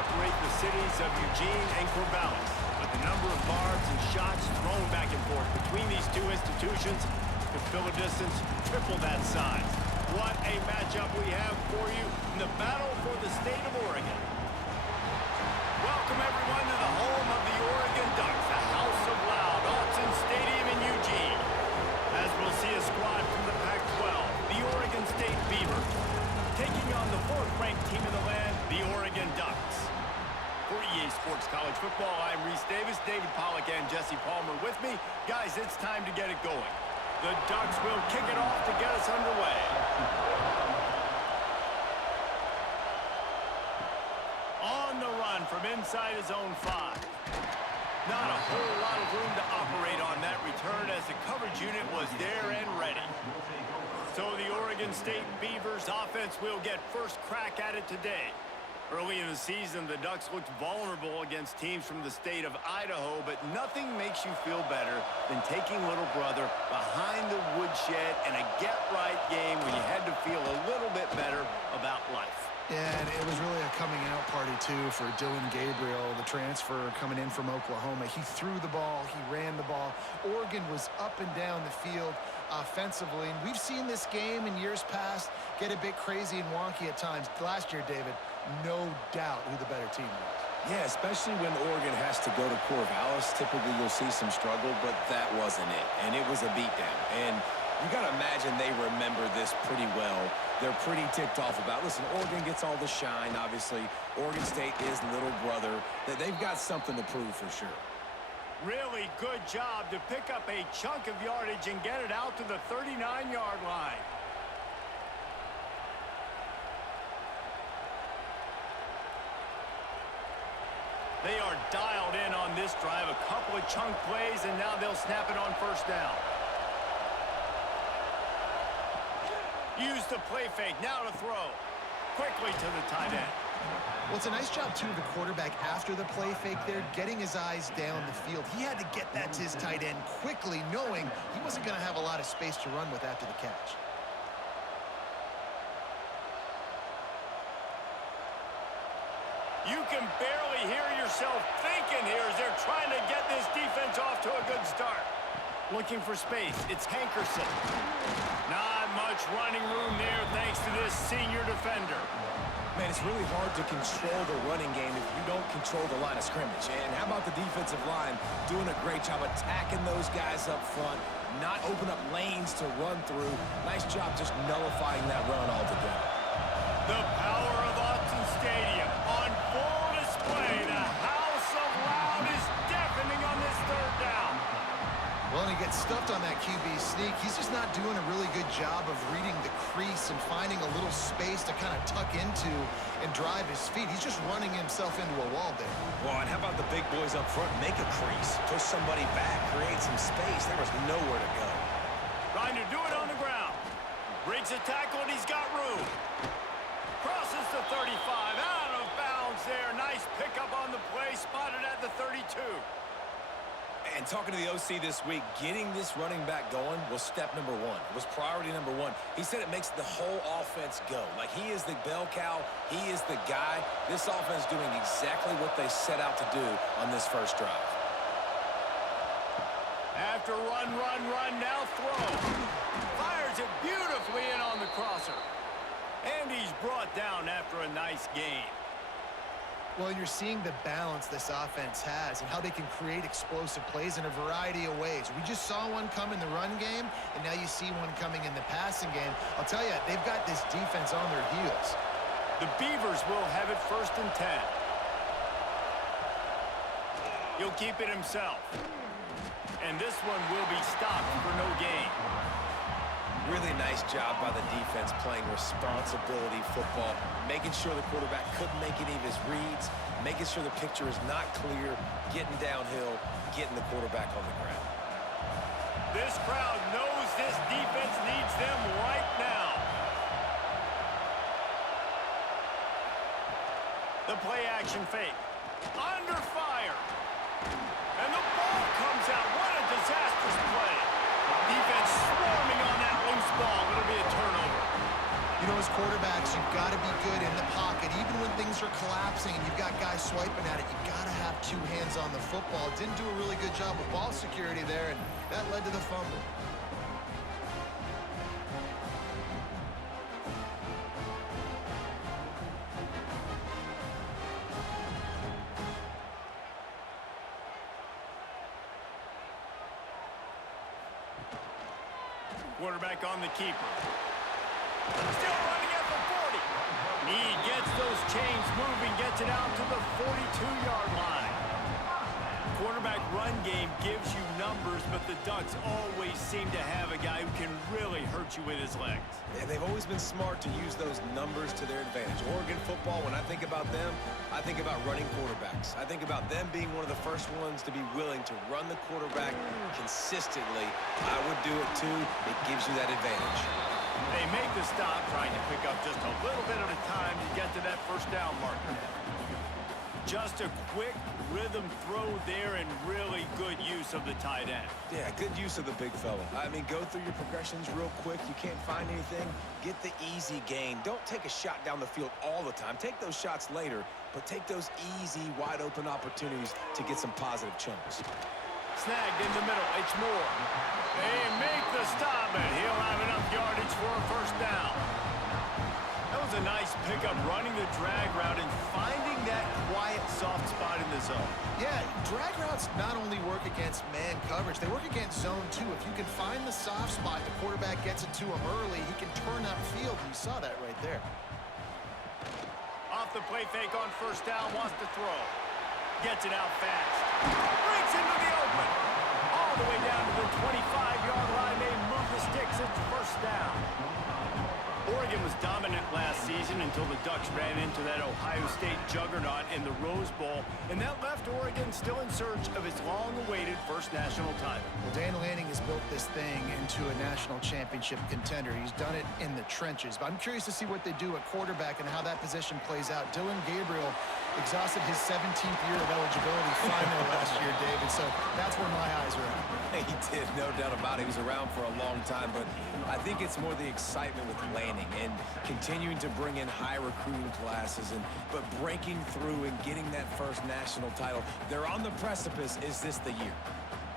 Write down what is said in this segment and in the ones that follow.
separate the cities of Eugene and Corvallis. But the number of barbs and shots thrown back and forth between these two institutions could fill a distance triple that size. What a matchup we have for you in the battle for the state of Oregon. Welcome, everyone, to the home of the Oregon Ducks, the House of Loud, Autzen Stadium in Eugene. As we'll see a squad from the Pac-12, the Oregon State Beavers, taking on the fourth-ranked team in the land, the Oregon Ducks. For EA Sports College Football, I'm Reese Davis, David Pollack, and Jesse Palmer with me. Guys, it's time to get it going. The Ducks will kick it off to get us underway. On the run from inside his own 5. Not a whole lot of room to operate on that return as the coverage unit was there and ready. So the Oregon State Beavers offense will get first crack at it today. Early in the season, the Ducks looked vulnerable against teams from the state of Idaho, but nothing makes you feel better than taking little brother behind the woodshed in a get-right game when you had to feel a little bit better about life. Yeah, and it was really a coming-out party, too, for Dylan Gabriel, the transfer coming in from Oklahoma. He threw the ball. He ran the ball. Oregon was up and down the field offensively, and we've seen this game in years past get a bit crazy and wonky at times. Last year, David, no doubt who the better team was. Yeah, especially when Oregon has to go to Corvallis. Typically, you'll see some struggle, but that wasn't it, and it was a beatdown. And you got to imagine they remember this pretty well. They're pretty ticked off about, listen, Oregon gets all the shine, obviously. Oregon State is little brother. They've got something to prove for sure. Really good job to pick up a chunk of yardage and get it out to the 39-yard line. They are dialed in on this drive. A couple of chunk plays, and now they'll snap it on first down. Use the play fake. Now to throw. Quickly to the tight end. Well, it's a nice job, too, of the quarterback after the play fake there, getting his eyes down the field. He had to get that to his tight end quickly, knowing he wasn't going to have a lot of space to run with after the catch. You can barely hear yourself thinking here as they're trying to get this defense off to a good start. Looking for space. It's Hankerson. Not much running room there thanks to this senior defender. Man, it's really hard to control the running game if you don't control the line of scrimmage. And how about the defensive line doing a great job attacking those guys up front, not open up lanes to run through. Nice job just nullifying that run altogether. The power of Autzen Stadium on full display. The House of Loud is deafening on this third down. Well, and he gets stuffed on that QB sneak. He's just not doing a really good job of reading the crease and finding a little space to kind of tuck into and drive his feet. He's just running himself into a wall there. Well, and how about the big boys up front? Make a crease, push somebody back, create some space. There was nowhere to go. Trying to do it on the ground. Breaks a tackle, and he's got room. Crosses the 35, out of bounds there. Nice pickup on the play, spotted at the 32. And talking to the OC this week, getting this running back going was step number one. It was priority number one. He said it makes the whole offense go. Like, he is the bell cow. He is the guy. This offense doing exactly what they set out to do on this first drive. After run, now throw. Fires it beautifully in on the crosser. And he's brought down after a nice gain. Well, you're seeing the balance this offense has and how they can create explosive plays in a variety of ways. We just saw one come in the run game, and now you see one coming in the passing game. I'll tell you, they've got this defense on their heels. The Beavers will have it 1st and 10. He'll keep it himself. And this one will be stopped for no gain. Really nice job by the defense playing responsibility football, making sure the quarterback couldn't make any of his reads, making sure the picture is not clear, getting downhill, getting the quarterback on the ground. This crowd knows this defense needs them right now. The play action fake. Under fire. And the ball comes out. What a disastrous play. Defense swarming on that loose ball. It'll be a turnover. You know, as quarterbacks, you've got to be good in the pocket. Even when things are collapsing and you've got guys swiping at it, you've got to have two hands on the football. Didn't do a really good job of ball security there, and that led to the fumble. Quarterback on the keeper. Still running at the 40. He gets those chains moving, gets it out to the 42-yard line. Quarterback run game gives you numbers, but the Ducks always seem to have a guy who can really hurt you with his legs. Yeah, they've always been smart to use those numbers to their advantage. Oregon football, when I think about them, I think about running quarterbacks. I think about them being one of the first ones to be willing to run the quarterback consistently. I would do it too. It gives you that advantage. They make the stop, trying to pick up just a little bit at a time to get to that first down marker. Just a quick rhythm throw there and really good use of the tight end. Yeah, good use of the big fella. I mean, go through your progressions real quick. You can't find anything. Get the easy gain. Don't take a shot down the field all the time. Take those shots later, but take those easy, wide-open opportunities to get some positive chunks. Snagged in the middle. It's Moore. They make the stop, and he'll have enough yardage for a first down. That was a nice pickup, running the drag route and finding that quiet, soft spot in the zone. Yeah, drag routes not only work against man coverage, they work against zone too. If you can find the soft spot, the quarterback gets it to him early, he can turn upfield, and you saw that right there. Off the play fake on first down, wants to throw. Gets it out fast. Breaks into the open. All the way down to the 25-yard line. They move the sticks. It's first down. Oregon was dominant last season until the Ducks ran into that Ohio State juggernaut in the Rose Bowl, and that left Oregon still in search of its long-awaited first national title. Well, Dan Lanning has built this thing into a national championship contender. He's done it in the trenches, but I'm curious to see what they do at quarterback and how that position plays out. Dillon Gabriel exhausted his 17th year of eligibility finally last year, David, so that's where my eyes are at. He did, no doubt about it. He was around for a long time, but I think it's more the excitement with Lanning and continuing to bring in high recruiting classes, but breaking through and getting that first national title. They're on the precipice. Is this the year?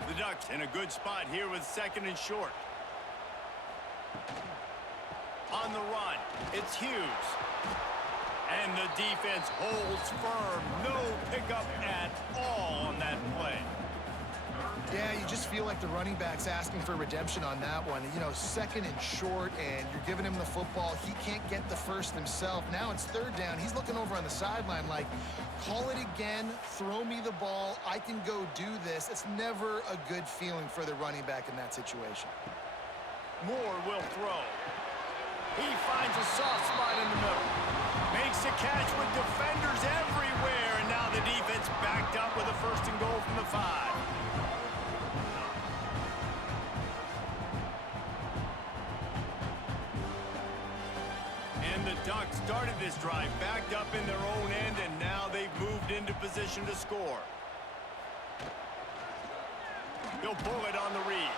The Ducks in a good spot here with second and short. On the run, it's Hughes. And the defense holds firm. No pickup at all on that play. Yeah, you just feel like the running back's asking for redemption on that one. You know, second and short, and you're giving him the football. He can't get the first himself. Now it's third down. He's looking over on the sideline like, call it again, throw me the ball, I can go do this. It's never a good feeling for the running back in that situation. Moore will throw. He finds a soft spot in the middle. Makes a catch with defenders everywhere, and now the defense backed up with a first and goal from the 5. And the Ducks started this drive backed up in their own end, and now they've moved into position to score. He'll pull it on the read.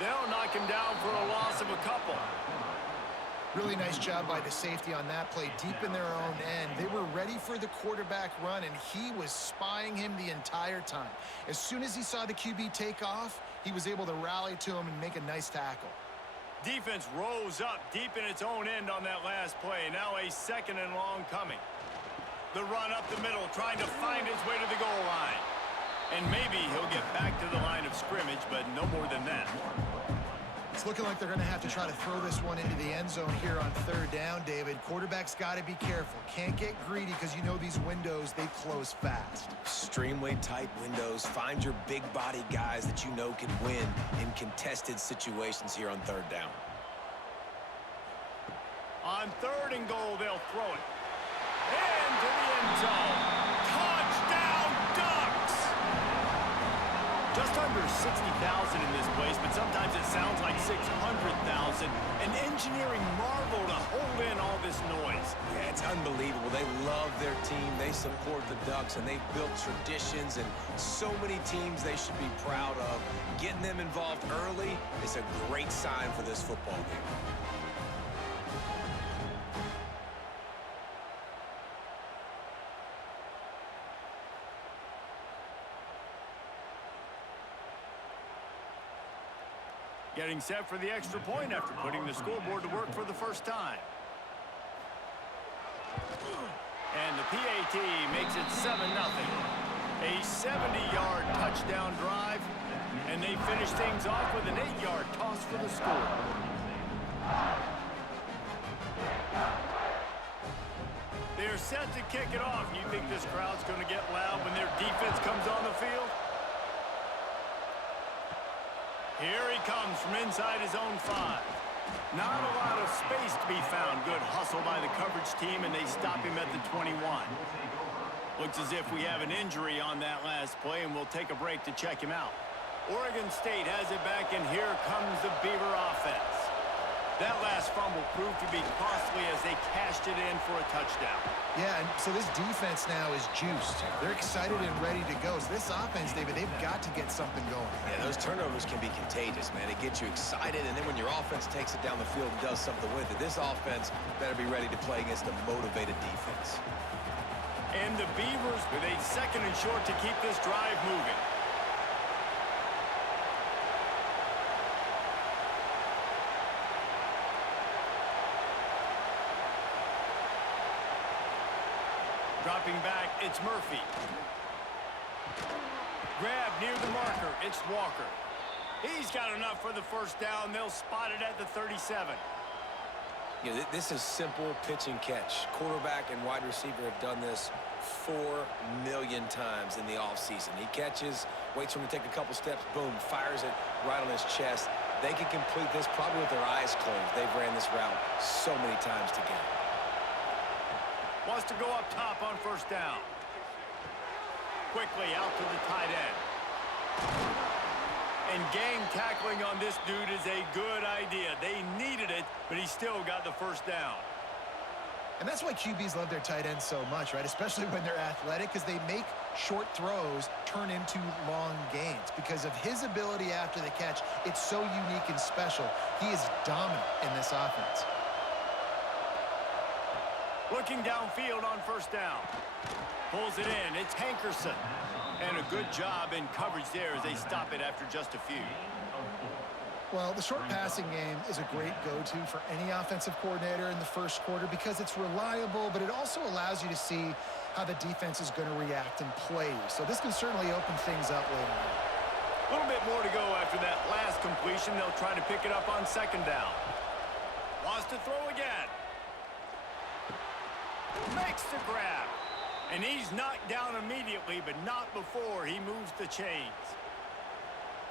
They'll knock him down for a loss of a couple. Really nice job by the safety on that play, deep in their own end. They were ready for the quarterback run, and he was spying him the entire time. As soon as he saw the QB take off, he was able to rally to him and make a nice tackle. Defense rose up deep in its own end on that last play. Now a second and long coming. The run up the middle, trying to find his way to the goal line. And maybe he'll get back to the line of scrimmage, but no more than that. It's looking like they're going to have to try to throw this one into the end zone here on third down, David. Quarterback's got to be careful. Can't get greedy because you know these windows, they close fast. Extremely tight windows. Find your big body guys that you know can win in contested situations here on third down. On third and goal, they'll throw it. Into the end zone. Touchdown, Ducks! Just under 60,000 in this place, but sometimes it sounds like 600,000. An engineering marvel to hold in all this noise. Yeah, it's unbelievable. They love their team. They support the Ducks, and they've built traditions and so many teams they should be proud of. Getting them involved early is a great sign for this football game. Getting set for the extra point after putting the scoreboard to work for the first time. And the PAT makes it 7-0. A 70-yard touchdown drive, and they finish things off with an 8-yard toss for the score. They're set to kick it off. You think this crowd's going to get loud when their defense comes on the field? Here he comes from inside his own 5. Not a lot of space to be found. Good hustle by the coverage team, and they stop him at the 21. Looks as if we have an injury on that last play, and we'll take a break to check him out. Oregon State has it back, and here comes the Beaver offense. That last fumble proved to be costly as they cashed it in for a touchdown. Yeah, and so this defense now is juiced. They're excited and ready to go. So this offense, David, they've got to get something going. Yeah, those turnovers can be contagious, man. It gets you excited, and then when your offense takes it down the field and does something with it, this offense better be ready to play against a motivated defense. And the Beavers with a 2nd and short to keep this drive moving. Dropping back, it's Murphy. Grab near the marker, it's Walker. He's got enough for the first down. They'll spot it at the 37. Yeah, this is simple pitch and catch. Quarterback and wide receiver have done this 4 million times in the offseason. He catches, waits for him to take a couple steps, boom, fires it right on his chest. They can complete this probably with their eyes closed. They've ran this route so many times together. Wants to go up top on first down. Quickly out to the tight end. And gang tackling on this dude is a good idea. They needed it, but he still got the first down. And that's why QBs love their tight ends so much, right? Especially when they're athletic, because they make short throws turn into long gains. Because of his ability after the catch, it's so unique and special. He is dominant in this offense. Looking downfield on first down. Pulls it in. It's Hankerson. And a good job in coverage there as they stop it after just a few. Well, the short passing game is a great go-to for any offensive coordinator in the first quarter because it's reliable, but it also allows you to see how the defense is going to react and play. So this can certainly open things up later on. A little bit more to go after that last completion. They'll try to pick it up on second down. Wants to throw again. Makes the grab. And he's knocked down immediately, but not before he moves the chains.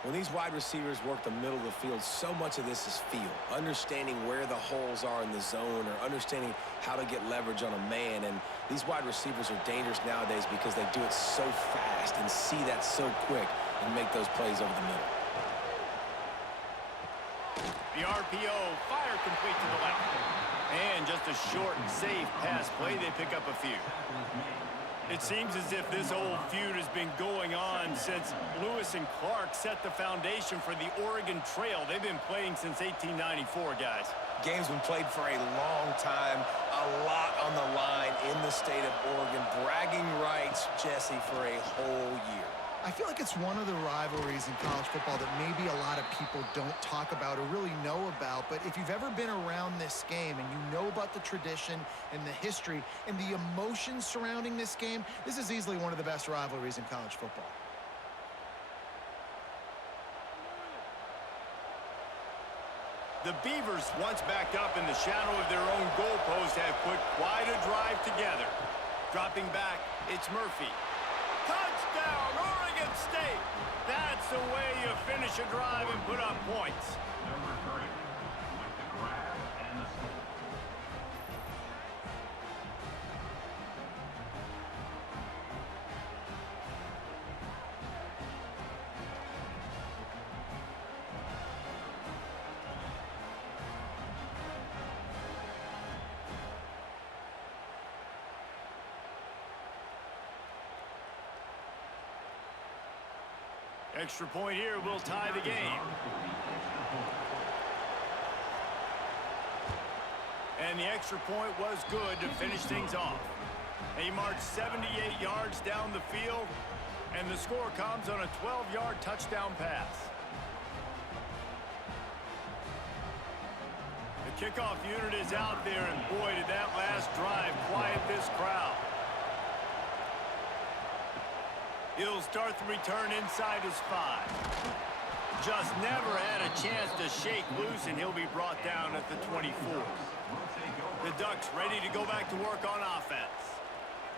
When these wide receivers work the middle of the field, so much of this is feel. Understanding where the holes are in the zone or understanding how to get leverage on a man. And these wide receivers are dangerous nowadays because they do it so fast and see that so quick and make those plays over the middle. The RPO, fire complete to the left. And just a short and safe pass play, they pick up a few. It seems as if this old feud has been going on since Lewis and Clark set the foundation for the Oregon Trail. They've been playing since 1894, guys. Game's been played for a long time, a lot on the line in the state of Oregon. Bragging rights, Jesse, for a whole year. I feel like it's one of the rivalries in college football that maybe a lot of people don't talk about or really know about. But if you've ever been around this game and you know about the tradition and the history and the emotions surrounding this game, this is easily one of the best rivalries in college football. The Beavers, once backed up in the shadow of their own goalpost, have put quite a drive together. Dropping back, it's Murphy. Touchdown, Oregon State! That's the way you finish a drive and put up points. Number 3, with the grab and the score. Extra point here will tie the game. And the extra point was good to finish things off. He marched 78 yards down the field, and the score comes on a 12-yard touchdown pass. Kickoff unit is out there, and boy, did that last drive quiet this crowd. He'll start the return inside his 5. Just never had a chance to shake loose, and he'll be brought down at the 24. The Ducks ready to go back to work on offense.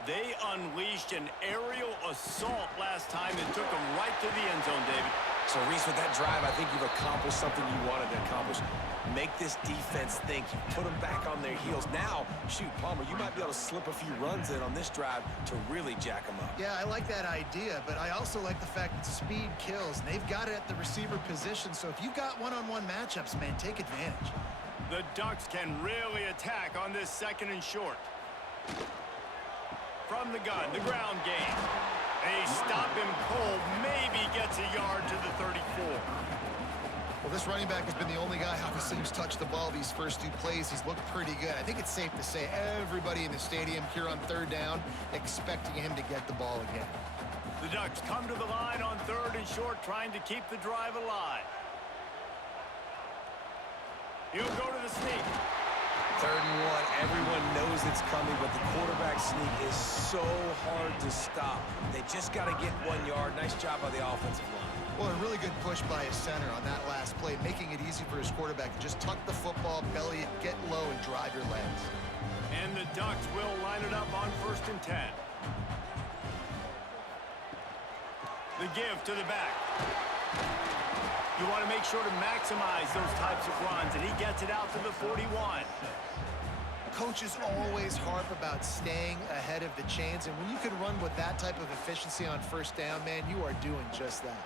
They unleashed an aerial assault last time and took them right to the end zone, David. So, Reese, with that drive, I think you've accomplished something you wanted to accomplish. Make this defense think. You put them back on their heels. Now, shoot, Palmer, you might be able to slip a few runs in on this drive to really jack them up. Yeah, I like that idea, but I also like the fact that speed kills, and they've got it at the receiver position. So if you've got one-on-one matchups, man, take advantage. The Ducks can really attack on this 2nd and short. From the gun, the ground game. They stop him cold, maybe gets a yard to the 34. Well, this running back has been the only guy obviously who's touched the ball these first 2 plays. He's looked pretty good. I think it's safe to say everybody in the stadium here on 3rd down expecting him to get the ball again. The Ducks come to the line on 3rd and short, trying to keep the drive alive. He'll go to the sneak. 3rd and 1. Everyone knows it's coming, but the quarterback sneak is so hard to stop. They just got to get 1 yard. Nice job by the offensive line. Well, a really good push by his center on that last play, making it easy for his quarterback to just tuck the football, belly it, get low, and drive your legs. And the Ducks will line it up on 1st and 10. The give to the back. You want to make sure to maximize those types of runs, and he gets it out to the 41. Coaches always harp about staying ahead of the chains, and when you can run with that type of efficiency on 1st down, man, you are doing just that.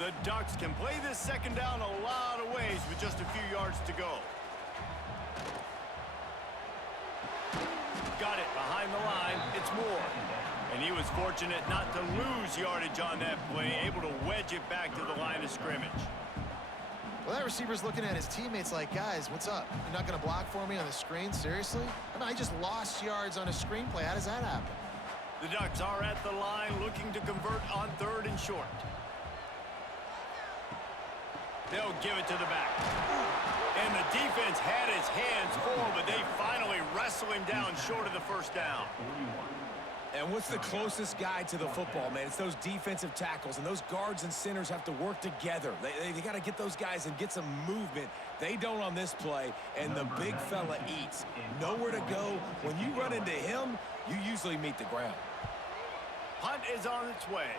The Ducks can play this 2nd down a lot of ways with just a few yards to go. Got it behind the line. It's Moore. And he was fortunate not to lose yardage on that play, able to wedge it back to the line of scrimmage. Well, that receiver's looking at his teammates like, guys, what's up? You're not going to block for me on the screen? Seriously? I mean, I just lost yards on a screen play. How does that happen? The Ducks are at the line looking to convert on 3rd and short. They'll give it to the back. And the defense had his hands full, but they finally wrestle him down short of the 1st down. And what's the closest guy to the football, man? It's those defensive tackles, and those guards and centers have to work together. They got to get those guys and get some movement. They don't on this play, and the big fella eats. Nowhere to go. When you run into him, you usually meet the ground. Hunt is on its way.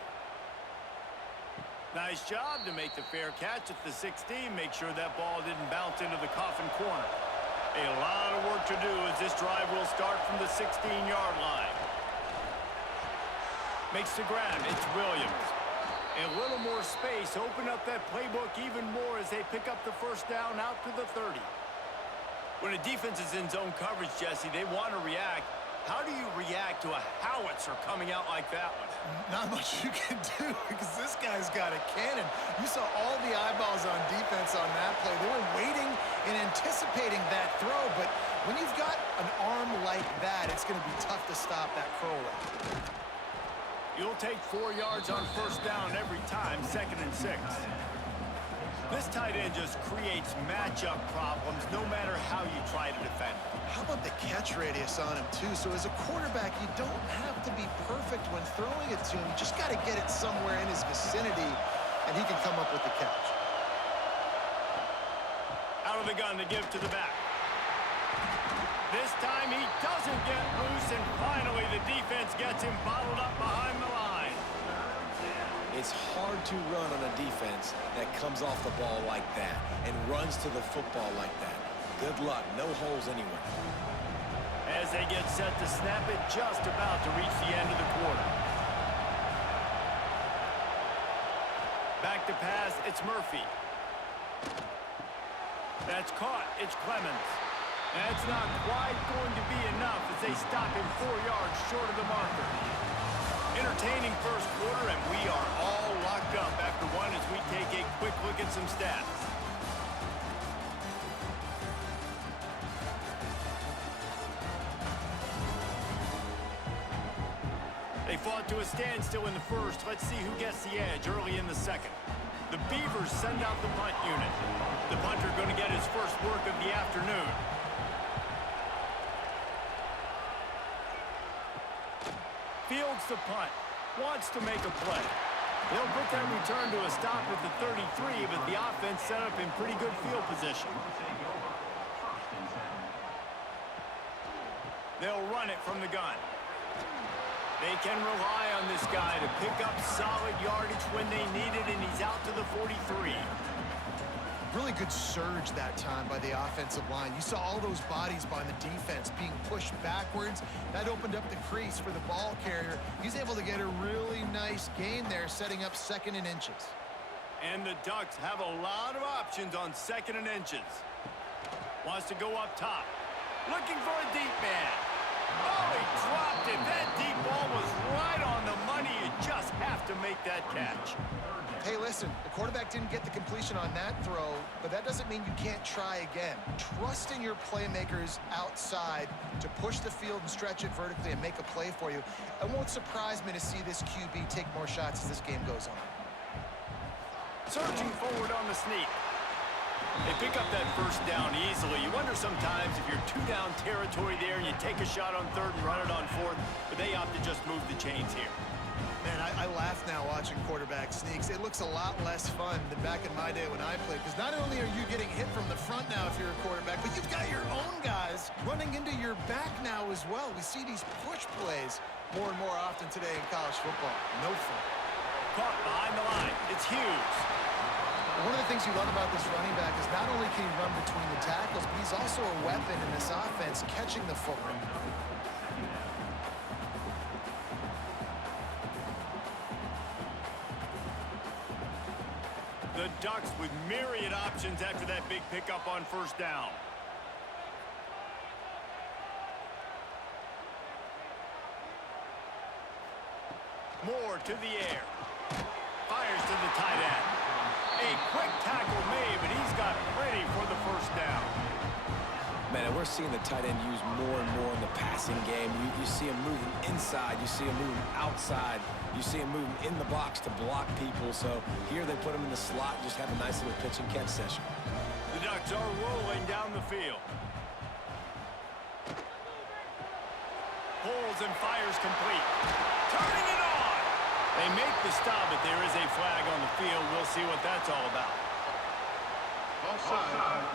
Nice job to make the fair catch at the 16. Make sure that ball didn't bounce into the coffin corner. A lot of work to do as this drive will start from the 16-yard line. Makes the grab. It's Williams. A little more space. Open up that playbook even more as they pick up the 1st down out to the 30. When a defense is in zone coverage, Jesse, they want to react. How do you react to a howitzer coming out like that one? Not much you can do because this guy's got a cannon. You saw all the eyeballs on defense on that play. They were waiting and anticipating that throw, but when you've got an arm like that, it's going to be tough to stop that curl route. You'll take 4 yards on 1st down every time, 2nd and 6. This tight end just creates matchup problems no matter how you try to defend. How about the catch radius on him, too? So as a quarterback, you don't have to be perfect when throwing it to him. You just got to get it somewhere in his vicinity, and he can come up with the catch. Out of the gun to give to the back. This time he doesn't get loose, and finally the defense gets him bottled up behind the line. It's hard to run on a defense that comes off the ball like that and runs to the football like that. Good luck. No holes anywhere. As they get set to snap it, just about to reach the end of the quarter. Back to pass, it's Murphy. That's caught, it's Clemens. That's not quite going to be enough as they stop him 4 yards short of the marker. Entertaining 1st quarter, and we are all locked up after one as we take a quick look at some stats. They fought to a standstill in the 1st. Let's see who gets the edge early in the 2nd. The Beavers send out the punt unit. The punter going to get his first work of the afternoon. Fields the punt. Wants to make a play. They'll put that return to a stop at the 33, but the offense set up in pretty good field position. They'll run it from the gun. They can rely on this guy to pick up solid yardage when they need it, and he's out to the 43. Really good surge that time by the offensive line. You saw all those bodies by the defense being pushed backwards. That opened up the crease for the ball carrier. He's able to get a really nice gain there, setting up 2nd and inches. And the Ducks have a lot of options on 2nd and inches. Wants to go up top. Looking for a deep man. Oh, he dropped it. That deep ball was right on the money. You just have to make that catch. Hey, listen, the quarterback didn't get the completion on that throw, but that doesn't mean you can't try again. Trust in your playmakers outside to push the field and stretch it vertically and make a play for you. It won't surprise me to see this QB take more shots as this game goes on. Surging forward on the sneak. They pick up that first down easily. You wonder sometimes if you're 2-down territory there and you take a shot on 3rd and run it on 4th, but they opt to just move the chains here. Man, I laugh now watching quarterback sneaks. It looks a lot less fun than back in my day when I played, because not only are you getting hit from the front now if you're a quarterback, but you've got your own guys running into your back now as well. We see these push plays more and more often today in college football. No fun. Caught behind the line. It's Hughes. One of the things you love about this running back is not only can he run between the tackles, but he's also a weapon in this offense, catching the football. The Ducks with myriad options after that big pickup on 1st down. Moore to the air. Fires to the tight end. A quick tackle made, but he's got plenty for the 1st down. Man, we're seeing the tight end used more and more in the passing game. You see him moving inside. You see him moving outside. You see him moving in the box to block people. So here they put him in the slot, just have a nice little pitch and catch session. The Ducks are rolling down the field. Pulls and fires complete. Turning it on. They make the stop, but there is a flag on the field. We'll see what that's all about. Offside.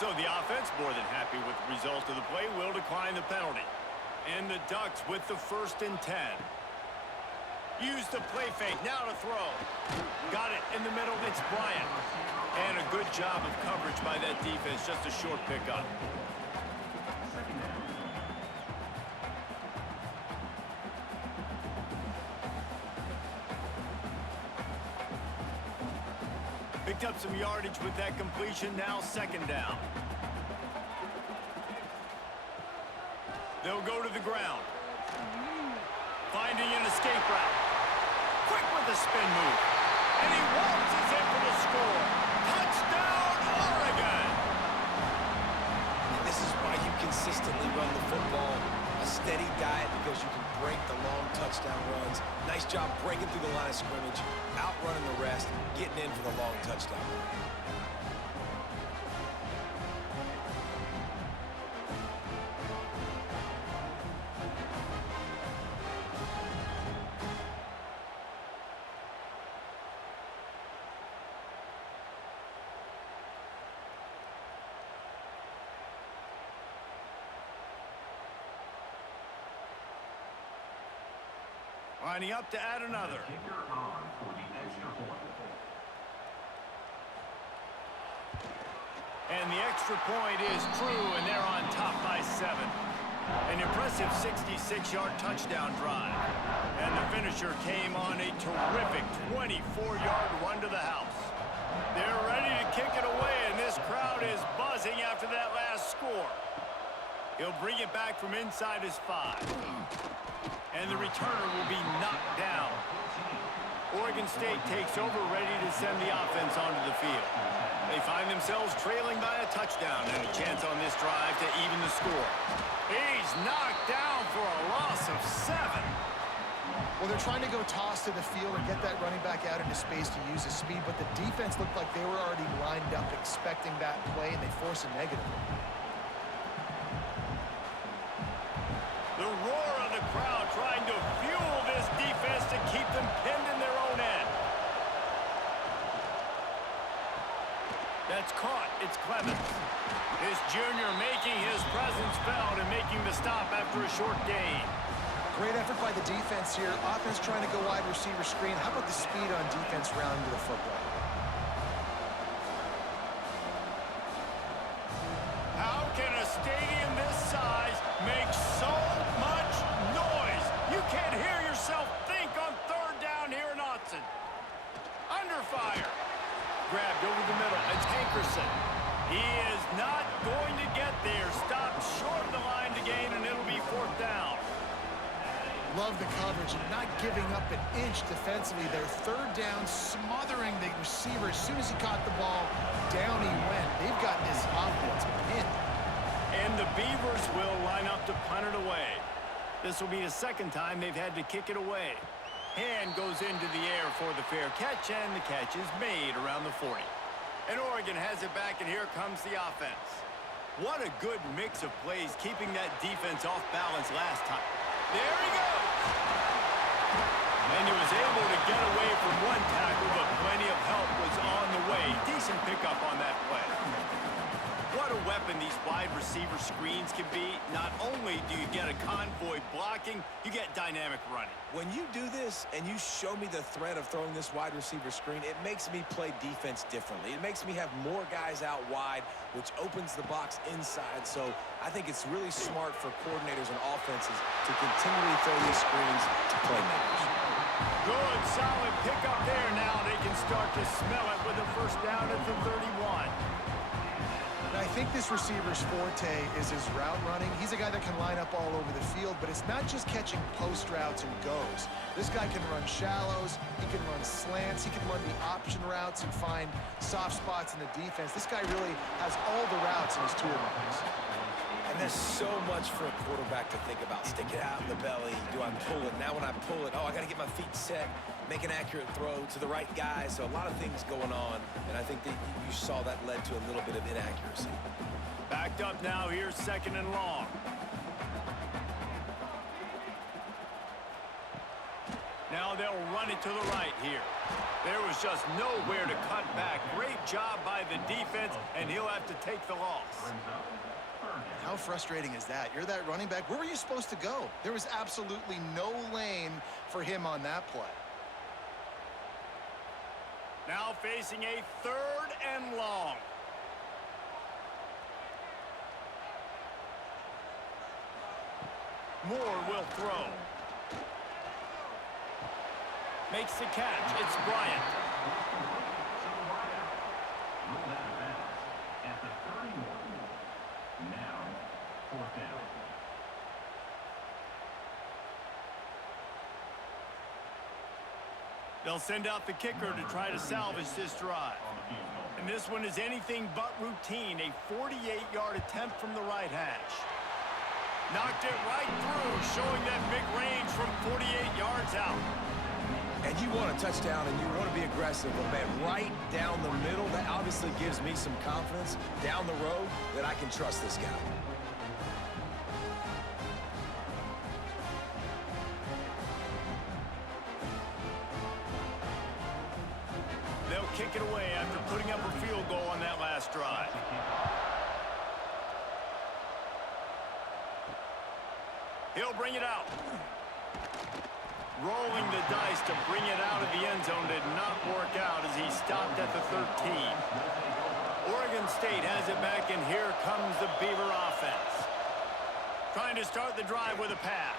So the offense, more than happy with the result of the play, will decline the penalty. And the Ducks with the 1st and 10. Use the play fake, now to throw. Got it in the middle, it's Bryant. And a good job of coverage by that defense, just a short pickup. Picked up some yardage with that completion, now 2nd down. They'll go to the ground. Finding an escape route. Quick with the spin move. And he waltzes in for the score. Touchdown, Oregon! And this is why you consistently run the football. A steady diet because you can break the long touchdown runs. Nice job breaking through the line of scrimmage, outrunning the rest, getting in for the long touchdown run. Lining up to add another. And the extra point is true, and they're on top by 7. An impressive 66-yard touchdown drive. And the finisher came on a terrific 24-yard run to the house. They're ready to kick it away, and this crowd is buzzing after that last score. He'll bring it back from inside his 5. And the returner will be knocked down. Oregon State takes over, ready to send the offense onto the field. They find themselves trailing by a touchdown and a chance on this drive to even the score. He's knocked down for a loss of 7. Well, they're trying to go toss to the field and get that running back out into space to use his speed, but the defense looked like they were already lined up expecting that play, and they force a negative. The roar of the crowd trying to fuel this defense to keep them pinned in their own end. That's caught. It's Clemens. This junior making his presence felt and making the stop after a short gain. Great effort by the defense here. Offense trying to go wide receiver screen. How about the speed on defense rounding to the football? How can a stadium this size make so much noise? You can't hear yourself think on third down here in Autzen. Under fire. Grabbed over the middle. It's Hankerson. He is not going to get there. Stopped short of the line to gain, and it'll be fourth down. Love the coverage and not giving up an inch defensively. Their third down, smothering the receiver. As soon as he caught the ball, down he went. They've got this offense pinned. And the Beavers will line up to punt it away. This will be the second time they've had to kick it away. Hand goes into the air for the fair catch, and the catch is made around the 40. And Oregon has it back, and here comes the offense. What a good mix of plays, keeping that defense off balance last time. There he goes! And he was able to get away from one tackle, but plenty of help was on the way. Decent pickup on that play. What a weapon these wide receiver screens can be. Not only do you get a convoy blocking, you get dynamic running. When you do this and you show me the threat of throwing this wide receiver screen, it makes me play defense differently. It makes me have more guys out wide, which opens the box inside. So I think it's really smart for coordinators and offenses to continually throw these screens to playmakers. Good, solid pickup there. Now they can start to smell it with a first down at the 31. And I think this receiver's forte is his route running. He's a guy that can line up all over the field, but it's not just catching post routes and goes. This guy can run shallows, he can run slants, he can run the option routes and find soft spots in the defense. This guy really has all the routes in his toolbox. And there's so much for a quarterback to think about. Stick it out in the belly. Do I pull it? Now when I pull it, oh, I got to get my feet set, make an accurate throw to the right guy. So a lot of things going on, and I think that you saw that led to a little bit of inaccuracy. Backed up now, here's second and long. Now they'll run it to the right here. There was just nowhere to cut back. Great job by the defense, and he'll have to take the loss. How frustrating is that? You're that running back. Where were you supposed to go? There was absolutely no lane for him on that play. Now facing a third and long. Moore will throw. Makes the catch. It's Bryant. They'll send out the kicker to try to salvage this drive. And this one is anything but routine. A 48-yard attempt from the right hash. Knocked it right through, showing that big range from 48 yards out. And you want a touchdown and you want to be aggressive, but man, right down the middle, that obviously gives me some confidence down the road that I can trust this guy. They'll kick it away after putting up a field goal on that last drive. He'll bring it out. Rolling the dice to bring it out of the end zone did not work out as he stopped at the 13. Oregon State has it back, and here comes the Beaver offense. Trying to start the drive with a pass.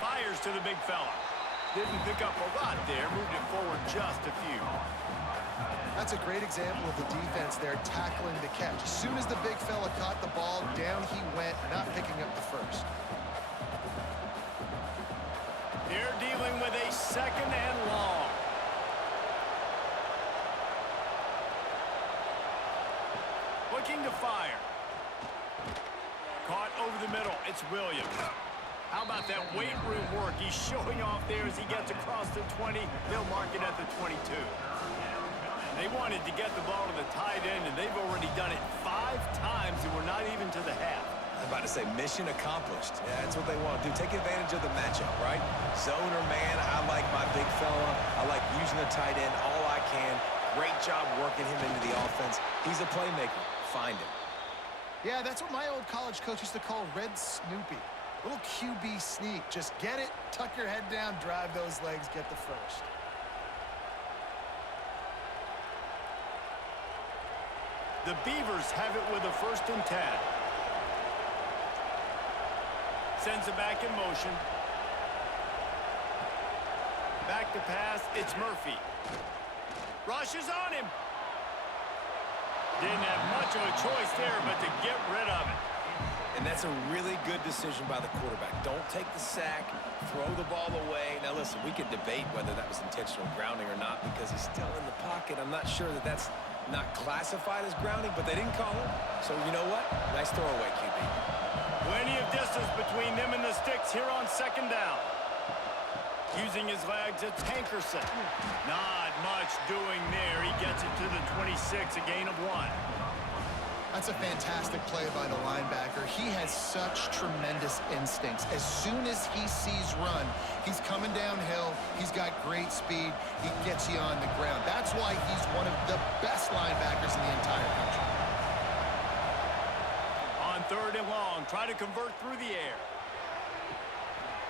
Fires to the big fella. Didn't pick up a lot there, moved it forward just a few. That's a great example of the defense there tackling the catch. As soon as the big fella caught the ball, down he went, not picking up the first. They're dealing with a second and long. Looking to fire. Caught over the middle. It's Williams. How about that weight room work he's showing off there as he gets across the 20? They'll mark it at the 22. They wanted to get the ball to the tight end, and they've already done it 5 times, and we're not even to the half. I'm about to say mission accomplished. Yeah, that's what they want to do. Take advantage of the matchup, right? Zone or man, I like my big fella. I like using the tight end all I can. Great job working him into the offense. He's a playmaker. Find him. Yeah, that's what my old college coach used to call Red Snoopy. Little QB sneak. Just get it, tuck your head down, drive those legs, get the first. The Beavers have it with a 1st and 10. Sends it back in motion. Back to pass, it's Murphy. Rushes on him. Didn't have much of a choice there, but to get rid of it. And that's a really good decision by the quarterback. Don't take the sack, throw the ball away. Now, listen, we could debate whether that was intentional grounding or not because he's still in the pocket. I'm not sure that that's not classified as grounding, but they didn't call it. So, you know what? Nice throwaway, QB. Plenty of distance between them and the sticks here on 2nd down. Using his legs, it's Hankerson. Not much doing there. He gets it to the 26, a gain of 1. That's a fantastic play by the linebacker. He has such tremendous instincts. As soon as he sees run, he's coming downhill. He's got great speed. He gets you on the ground. That's why he's one of the best linebackers in the entire country. On 3rd and long, try to convert through the air.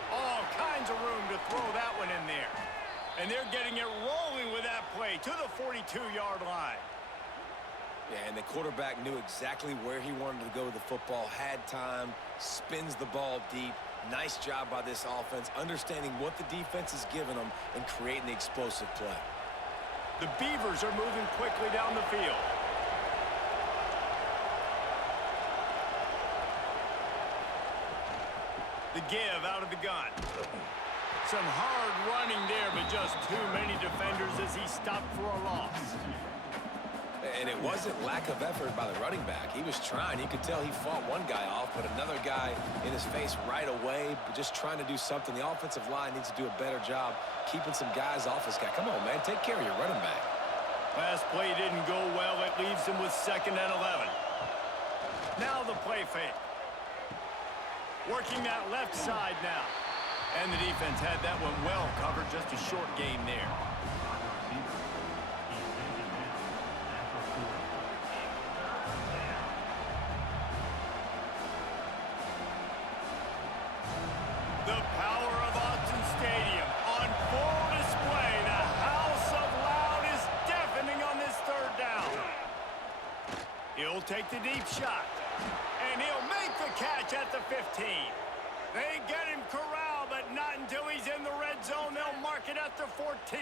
All kinds of room to throw that one in there. And they're getting it rolling with that play to the 42-yard line. Yeah, and the quarterback knew exactly where he wanted to go with the football, had time, spins the ball deep. Nice job by this offense, understanding what the defense is giving them and creating the explosive play. The Beavers are moving quickly down the field. The give out of the gun. Some hard running there, but just too many defenders as he stopped for a loss. And it wasn't lack of effort by the running back. He was trying. You could tell he fought one guy off, but another guy in his face right away, just trying to do something. The offensive line needs to do a better job keeping some guys off his guy. Come on, man. Take care of your running back. Last play didn't go well. It leaves him with 2nd and 11. Now the play fake. Working that left side now. And the defense had that one well covered. Just a short gain there. The power of Autzen Stadium on full display. The house of loud is deafening on this 3rd down. He'll take the deep shot. And he'll make the catch at the 15. They get him corralled, but not until he's in the red zone. They'll mark it at the 14.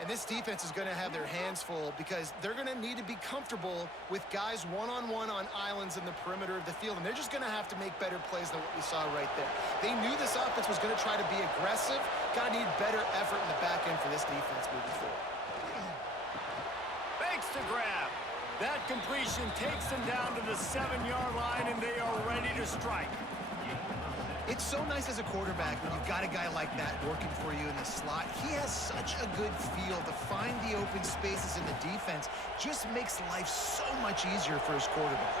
And this defense is going to have their hands full because they're going to need to be comfortable with guys one-on-one on islands in the perimeter of the field. And they're just going to have to make better plays than what we saw right there. They knew this offense was going to try to be aggressive. Got to need better effort in the back end for this defense moving forward. Fakes to grab. That completion takes them down to the 7-yard line, and they are ready to strike. It's so nice as a quarterback when you've got a guy like that working for you in the slot. He has such a good feel to find the open spaces in the defense. Just makes life so much easier for his quarterback.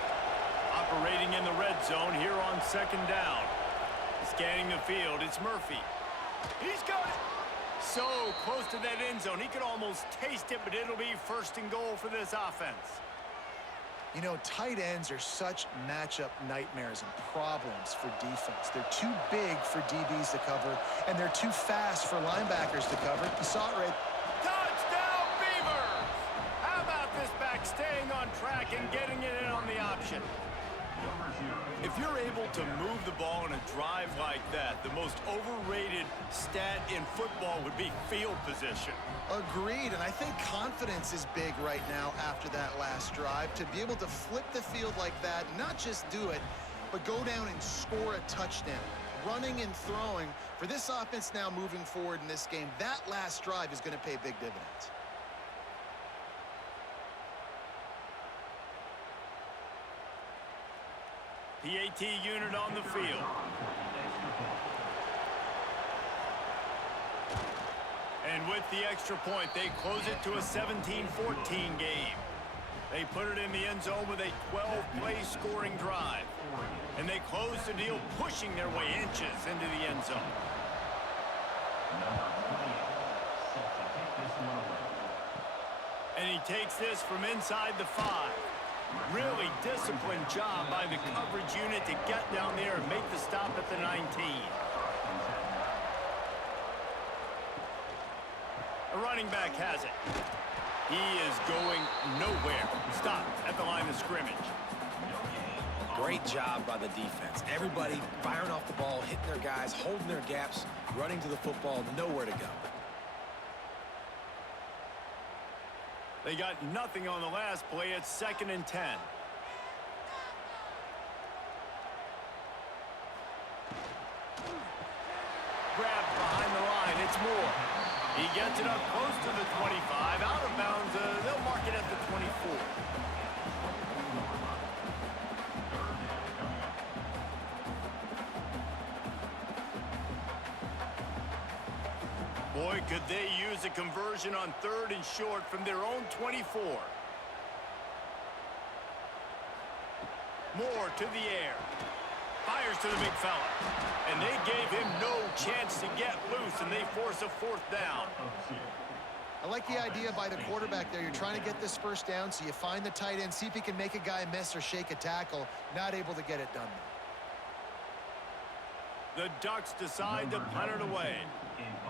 Operating in the red zone here on 2nd down. Scanning the field, it's Murphy. He's got it. So close to that end zone. He could almost taste it, but it'll be 1st and goal for this offense. You know, tight ends are such matchup nightmares and problems for defense. They're too big for DBs to cover, and they're too fast for linebackers to cover. You saw it right. Touchdown, Beavers! How about this back staying on track and getting it in on the option? If you're able to move the ball in a drive like that, the most overrated stat in football would be field position. Agreed, and I think confidence is big right now after that last drive. To be able to flip the field like that, not just do it, but go down and score a touchdown. Running and throwing, for this offense now moving forward in this game, that last drive is going to pay big dividends. PAT unit on the field. And with the extra point, they close it to a 17-14 game. They put it in the end zone with a 12-play scoring drive. And they close the deal, pushing their way inches into the end zone. Number 28, set to take this one away. And he takes this from inside the 5. Really disciplined job by the coverage unit to get down there and make the stop at the 19. The running back has it. He is going nowhere. Stop at the line of scrimmage. Great job by the defense. Everybody firing off the ball, hitting their guys, holding their gaps, running to the football, nowhere to go. They got nothing on the last play. It's 2nd and 10. Grabbed behind the line. It's Moore. He gets it up close to the 25. Out of bounds. They'll mark it at the 24. Boy, could they use a conversion on 3rd and short from their own 24. Moore to the air. Fires to the big fella. And they gave him no chance to get loose, and they force a 4th down. I like the idea by the quarterback there. You're trying to get this first down, so you find the tight end, see if he can make a guy miss or shake a tackle. Not able to get it done. The Ducks decide to punt it away.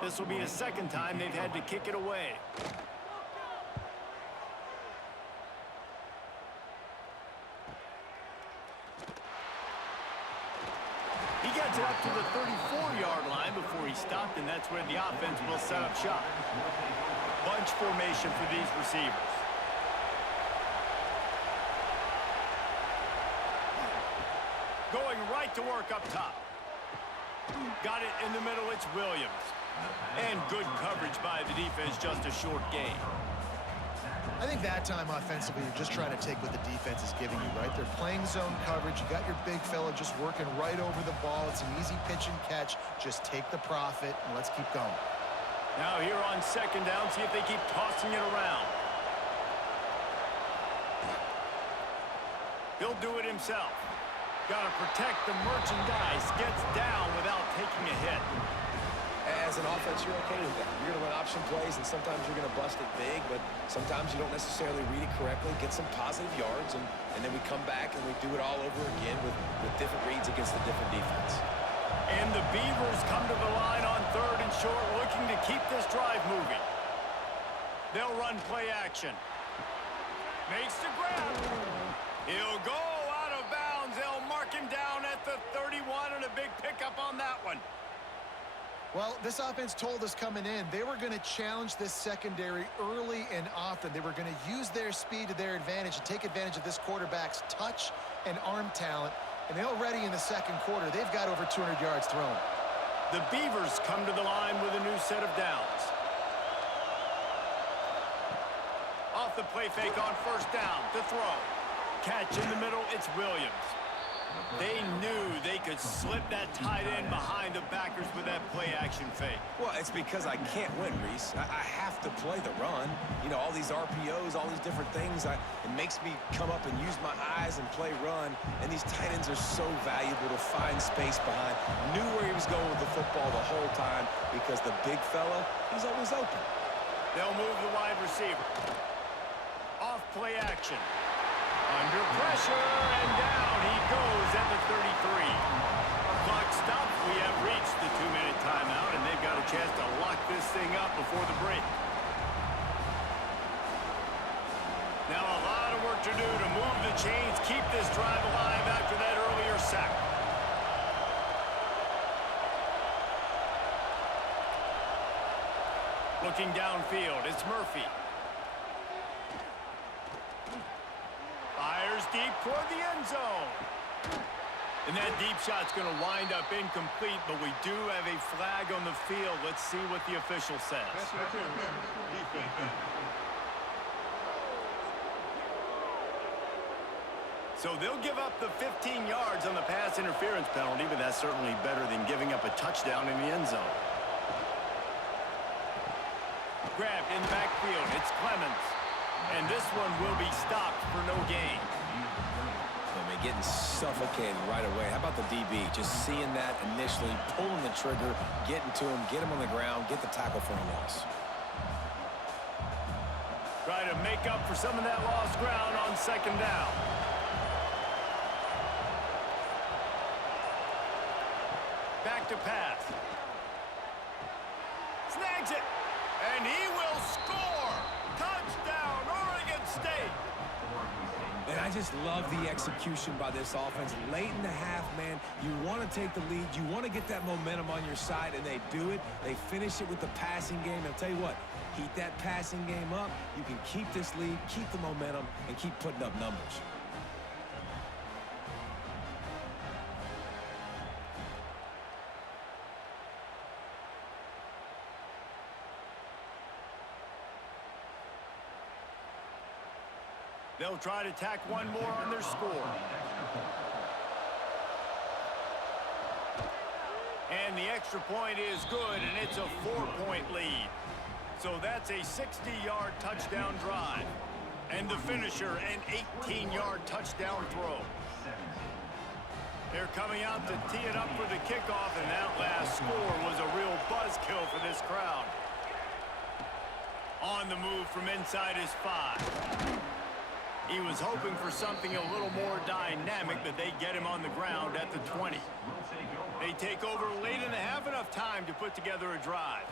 This will be the 2nd time they've had to kick it away. He gets it up to the 34-yard line before he stopped, and that's where the offense will set up shop. Bunch formation for these receivers. Going right to work up top. Got it in the middle, it's Williams. And good coverage by the defense, just a short gain. I think that time offensively, you're just trying to take what the defense is giving you, right? They're playing zone coverage. You got your big fella just working right over the ball. It's an easy pitch and catch. Just take the profit, and let's keep going. Now here on 2nd down, see if they keep tossing it around. He'll do it himself. Got to protect the merchandise. Gets down without taking a hit. As an offense, you're okay with that. You're going to run option plays, and sometimes you're going to bust it big, but sometimes you don't necessarily read it correctly, get some positive yards, and then we come back and we do it all over again with different reads against the different defense. And the Beavers come to the line on 3rd and short, looking to keep this drive moving. They'll run play action. Makes the grab. He'll go out of bounds. They'll mark him down at the 31, and a big pickup on that one. Well, this offense told us coming in they were going to challenge this secondary early and often. They were going to use their speed to their advantage and take advantage of this quarterback's touch and arm talent. And already in the 2nd quarter, they've got over 200 yards thrown. The Beavers come to the line with a new set of downs. Off the play fake on 1st down to throw. Catch in the middle, it's Williams. They knew they could slip that tight end behind the backers with that play-action fake. Well, it's because I can't win, Reese. I have to play the run. You know, all these RPOs, all these different things, it makes me come up and use my eyes and play run. And these tight ends are so valuable to find space behind. Knew where he was going with the football the whole time because the big fella, he's always open. They'll move the wide receiver. Off play action. Under pressure, and down he goes at the 33. Clock stopped. We have reached the 2-minute timeout, and they've got a chance to lock this thing up before the break. Now a lot of work to do to move the chains, keep this drive alive after that earlier sack. Looking downfield, it's Murphy. Fires deep toward the end zone. And that deep shot's going to wind up incomplete, but we do have a flag on the field. Let's see what the official says. So they'll give up the 15 yards on the pass interference penalty, but that's certainly better than giving up a touchdown in the end zone. Grabbed in the backfield. It's Clemens. And this one will be stopped for no gain. I mean, getting suffocated right away. How about the DB? Just seeing that initially, pulling the trigger, getting to him, get him on the ground, get the tackle for a loss. Try to make up for some of that lost ground on second down. Back to pass. Snags it. And he will score. Touchdown, Oregon State. And I just love the execution by this offense. Late in the half, man, you want to take the lead. You want to get that momentum on your side, and they do it. They finish it with the passing game. I'll tell you what, heat that passing game up. You can keep this lead, keep the momentum, and keep putting up numbers. They'll try to tack one more on their score. And the extra point is good, and it's a 4-point lead. So that's a 60-yard touchdown drive. And the finisher, an 18-yard touchdown throw. They're coming out to tee it up for the kickoff, and that last score was a real buzzkill for this crowd. On the move from inside his 5. He was hoping for something a little more dynamic, but they get him on the ground at the 20. They take over late in the half, enough time to put together a drive.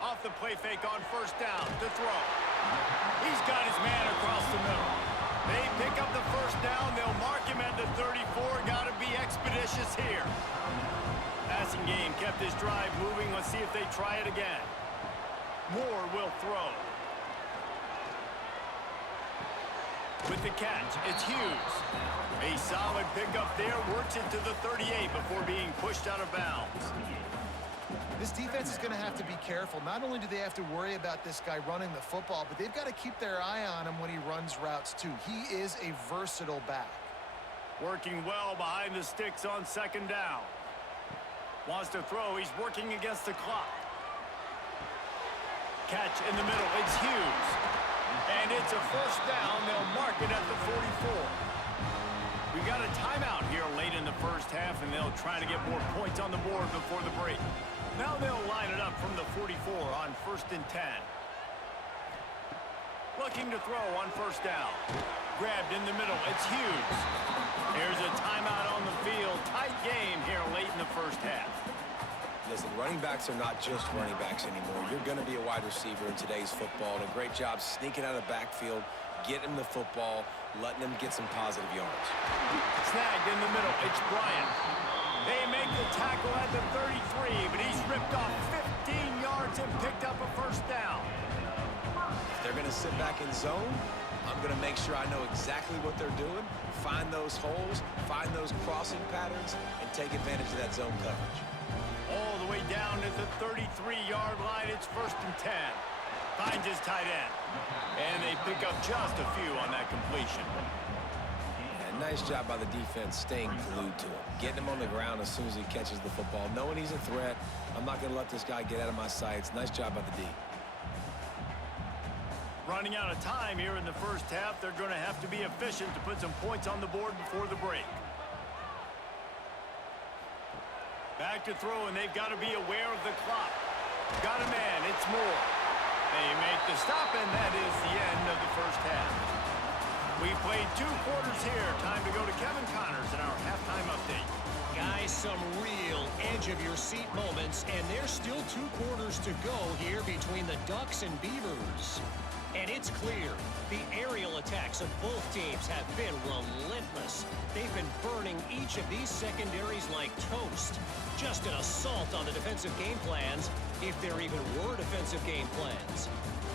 Off the play fake on first down to throw. He's got his man across the middle. They pick up the first down. They'll mark him at the 34. Got to be expeditious here. Passing game kept his drive moving. Let's see if they try it again. Moore will throw. With the catch, it's Hughes. A solid pickup there, works it to the 38 before being pushed out of bounds. This defense is going to have to be careful. Not only do they have to worry about this guy running the football, but they've got to keep their eye on him when he runs routes too. He is a versatile back. Working well behind the sticks on second down. Wants to throw, he's working against the clock. Catch in the middle, it's Hughes. And it's a first down. They'll mark it at the 44. We got a timeout here late in the first half, and they'll try to get more points on the board before the break. Now they'll line it up from the 44 on 1st and 10. Looking to throw on first down. Grabbed in the middle. It's Hughes. Here's a timeout on the field. Tight game here late in the first half. Listen, running backs are not just running backs anymore. You're going to be a wide receiver in today's football. And a great job sneaking out of the backfield, getting the football, letting them get some positive yards. Snagged in the middle. It's Bryant. They make the tackle at the 33, but he's ripped off 15 yards and picked up a first down. If they're going to sit back in zone, I'm going to make sure I know exactly what they're doing, find those holes, find those crossing patterns, and take advantage of that zone coverage. All the way down at the 33-yard line. It's 1st and 10. Finds his tight end. And they pick up just a few on that completion. Yeah, nice job by the defense staying glued to him. Getting him on the ground as soon as he catches the football. Knowing he's a threat. I'm not going to let this guy get out of my sights. Nice job by the D. Running out of time here in the first half. They're going to have to be efficient to put some points on the board before the break. Back to throw, and they've got to be aware of the clock. Got a man, it's Moore. They make the stop, and that is the end of the first half. We've played 2 quarters here. Time to go to Kevin Connors in our halftime update. Guys, some real edge-of-your-seat moments, and there's still 2 quarters to go here between the Ducks and Beavers. And it's clear, the aerial attacks of both teams have been relentless. They've been burning each of these secondaries like toast. Just an assault on the defensive game plans, if there even were defensive game plans.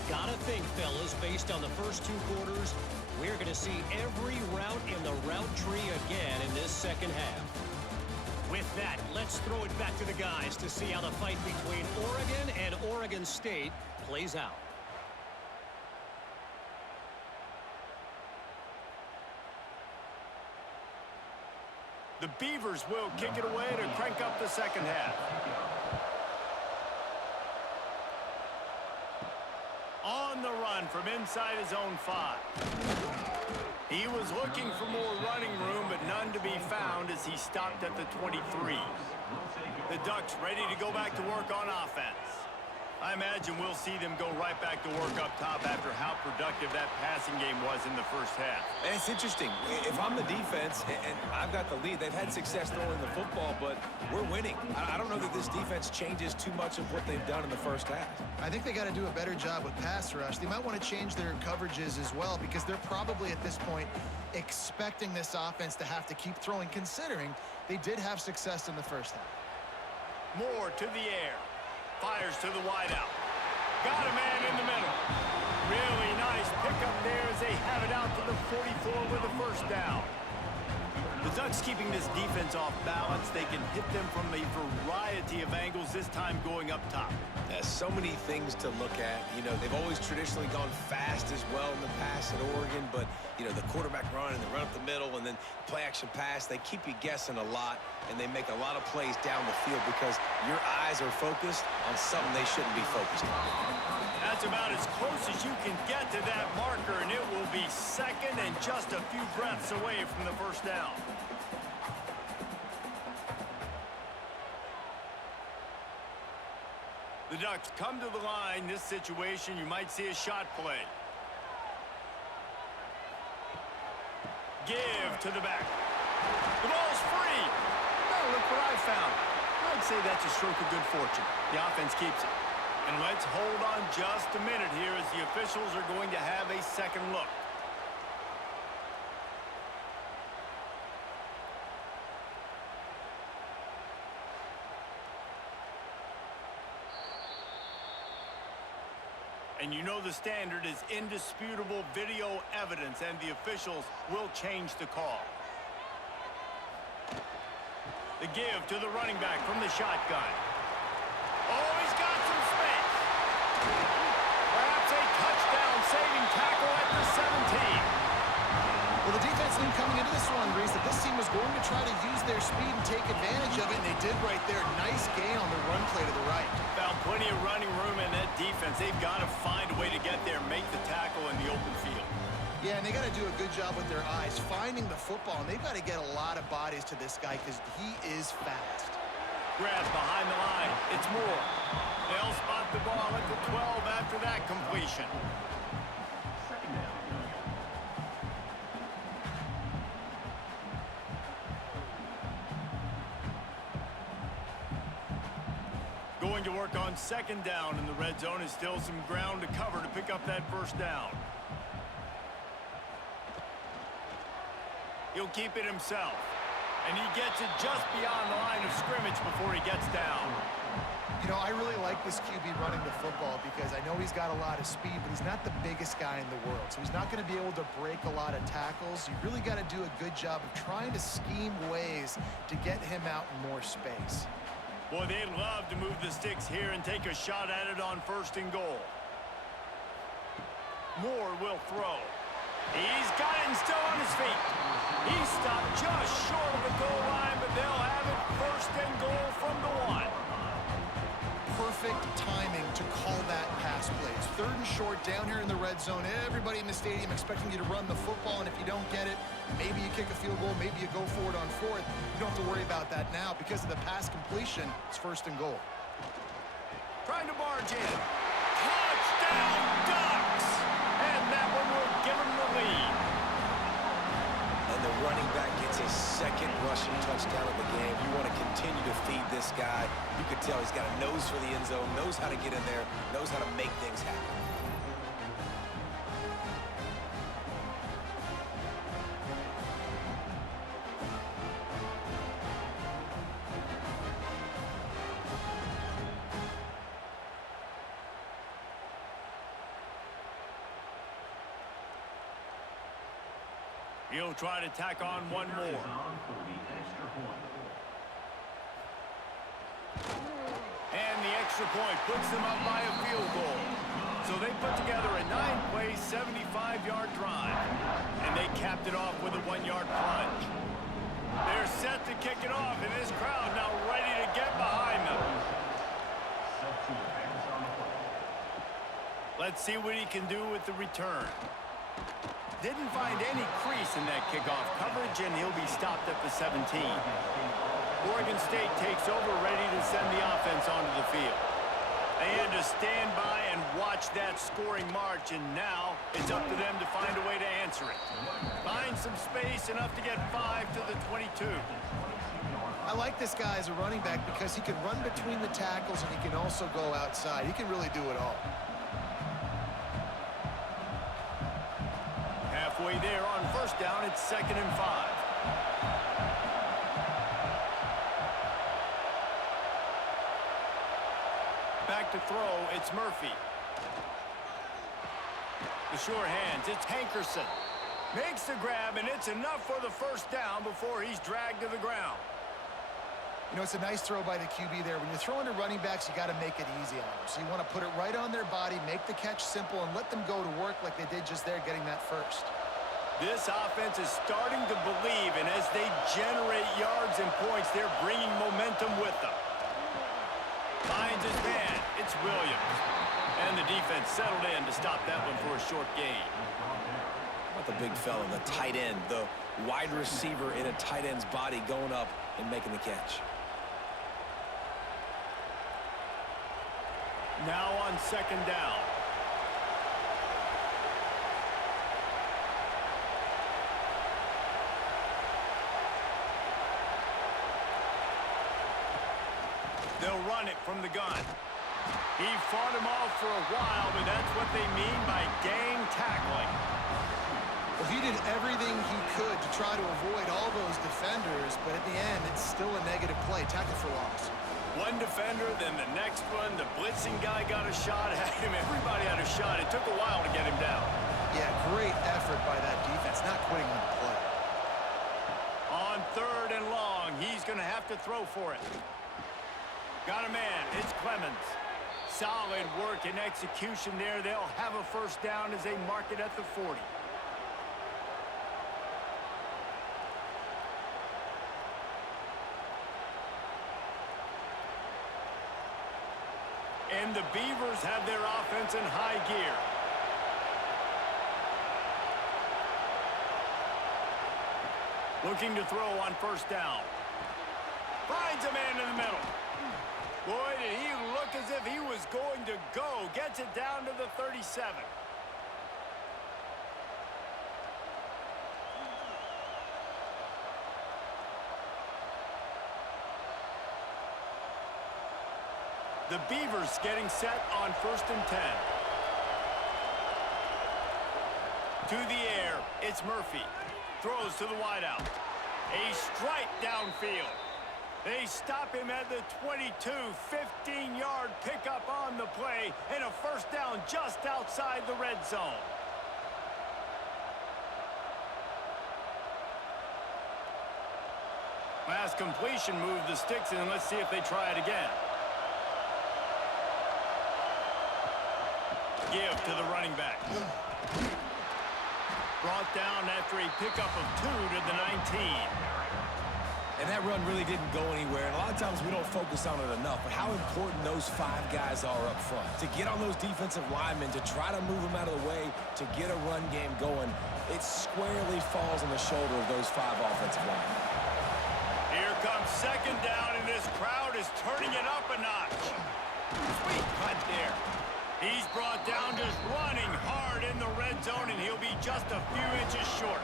Gotta think, fellas, based on the first 2 quarters, we're going to see every route in the route tree again in this second half. With that, let's throw it back to the guys to see how the fight between Oregon and Oregon State plays out. The Beavers will kick it away to crank up the second half. On the run from inside his own 5. He was looking for more running room, but none to be found as he stopped at the 23. The Ducks ready to go back to work on offense. I imagine we'll see them go right back to work up top after how productive that passing game was in the first half. And it's interesting. If I'm the defense and I've got the lead, they've had success throwing the football, but we're winning. I don't know that this defense changes too much of what they've done in the first half. I think they got to do a better job with pass rush. They might want to change their coverages as well because they're probably at this point expecting this offense to have to keep throwing, considering they did have success in the first half. Moore to the air. Fires to the wideout. Got a man in the middle. Really nice pickup there as they have it out to the 44 with a first down. The Ducks keeping this defense off balance. They can hit them from a variety of angles, this time going up top. There's so many things to look at. You know, they've always traditionally gone fast as well in the past at Oregon, but, you know, the quarterback run and the run up the middle and then play-action pass, they keep you guessing a lot, and they make a lot of plays down the field because your eyes are focused on something they shouldn't be focused on. That's about as close as you can get to that marker, and it will be second and just a few breaths away from the first down. The Ducks come to the line. This situation, you might see a shot play. Give to the back. The ball's free. Now look what I found. I'd say that's a stroke of good fortune. The offense keeps it. And let's hold on just a minute here as the officials are going to have a second look. And you know the standard is indisputable video evidence, and the officials will change the call. The give to the running back from the shotgun. Oh, he's got some space. Perhaps a touchdown-saving tackle at the 17. Well, the defense knew coming into this one, Reese, that this team was going to try to use their speed and take advantage of it, and they did right there. Nice gain on the run play to the right. Found plenty of running room in that defense. They've got to find a way to get there, make the tackle in the open field. Yeah, and they got to do a good job with their eyes, finding the football, and they've got to get a lot of bodies to this guy because he is fast. Grab behind the line. It's Moore. They'll spot the ball at the 12 after that completion. Second down. Going to work on second down in the red zone. Is still some ground to cover to pick up that first down. He'll keep it himself. And he gets it just beyond the line of scrimmage before he gets down. You know, I really like this QB running the football because I know he's got a lot of speed, but he's not the biggest guy in the world. So he's not going to be able to break a lot of tackles. You really got to do a good job of trying to scheme ways to get him out in more space. Boy, they'd love to move the sticks here and take a shot at it on 1st and goal. Moore will throw. He's got it and still on his feet. He stopped just short of the goal line, but they'll have it 1st and goal from the 1. Perfect timing to call that pass play. It's 3rd and short down here in the red zone. Everybody in the stadium expecting you to run the football, and if you don't get it, maybe you kick a field goal, maybe you go for it on 4th. You don't have to worry about that now. Because of the pass completion, it's 1st and goal. Trying to barge in. Touchdown, Ducks! And that one will give them the lead. And the running back gets his 2nd rushing touchdown of the game. You want to continue to feed this guy. You can tell he's got a nose for the end zone, knows how to get in there, knows how to make things happen. He'll try to tack on one more. Is on for the extra point. And the extra point puts them up by a field goal. So they put together a 9-play, 75-yard drive. And they capped it off with a 1-yard plunge. They're set to kick it off, and this crowd now ready to get behind them. Set to advance on the play. Let's see what he can do with the return. Didn't find any crease in that kickoff coverage, and he'll be stopped at the 17. Oregon State takes over, ready to send the offense onto the field. They had to stand by and watch that scoring march, and now it's up to them to find a way to answer it. Find some space, enough to get 5 to the 22. I like this guy as a running back because he can run between the tackles and he can also go outside. He can really do it all. Halfway there on first down, it's 2nd and 5. Back to throw, it's Murphy. The sure hands, it's Hankerson. Makes the grab, and it's enough for the first down before he's dragged to the ground. You know, it's a nice throw by the QB there. When you're throwing to running backs, you got to make it easy on them. So you want to put it right on their body, make the catch simple, and let them go to work like they did just there, getting that first. This offense is starting to believe, and as they generate yards and points, they're bringing momentum with them. Finds his man. It's Williams. And the defense settled in to stop that one for a short gain. How about the big fella, the tight end, the wide receiver in a tight end's body going up and making the catch. Now on 2nd down. They'll run it from the gun. He fought him off for a while, but that's what they mean by gang tackling. Well, he did everything he could to try to avoid all those defenders, but at the end, it's still a negative play. Tackle for loss. One defender, then the next one. The blitzing guy got a shot at him. Everybody had a shot. It took a while to get him down. Yeah, great effort by that defense, not quitting on the play. On 3rd and long, he's going to have to throw for it. Got a man. It's Clemens. Solid work and execution there. They'll have a first down as they mark it at the 40. And the Beavers have their offense in high gear. Looking to throw on first down. Finds a man in the middle. Boy, did he look as if he was going to go. Gets it down to the 37. The Beavers getting set on 1st and 10. To the air, it's Murphy. Throws to the wideout. A strike downfield. They stop him at the 22, 15-yard pickup on the play, and a first down just outside the red zone. Last completion moved the sticks in. Let's see if they try it again. Give to the running back. Brought down after a pickup of 2 to the 19. And that run really didn't go anywhere. And a lot of times we don't focus on it enough, but how important those 5 guys are up front. To get on those defensive linemen, to try to move them out of the way, to get a run game going, it squarely falls on the shoulder of those 5 offensive linemen. Here comes 2nd down, and this crowd is turning it up a notch. Sweet cut there. He's brought down just running hard in the red zone, and he'll be just a few inches short.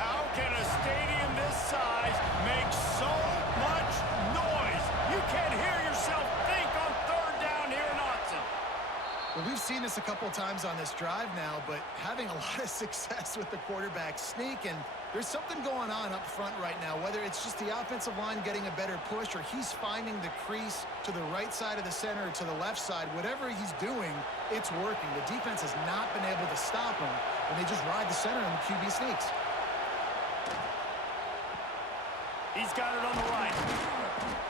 How can a stadium this size make so much noise? You can't hear yourself think on 3rd down here in Autzen. Well, we've seen this a couple times on this drive now, but having a lot of success with the quarterback sneak, and there's something going on up front right now, whether it's just the offensive line getting a better push or he's finding the crease to the right side of the center or to the left side. Whatever he's doing, it's working. The defense has not been able to stop him, and they just ride the center and the QB sneaks. He's got it on the right.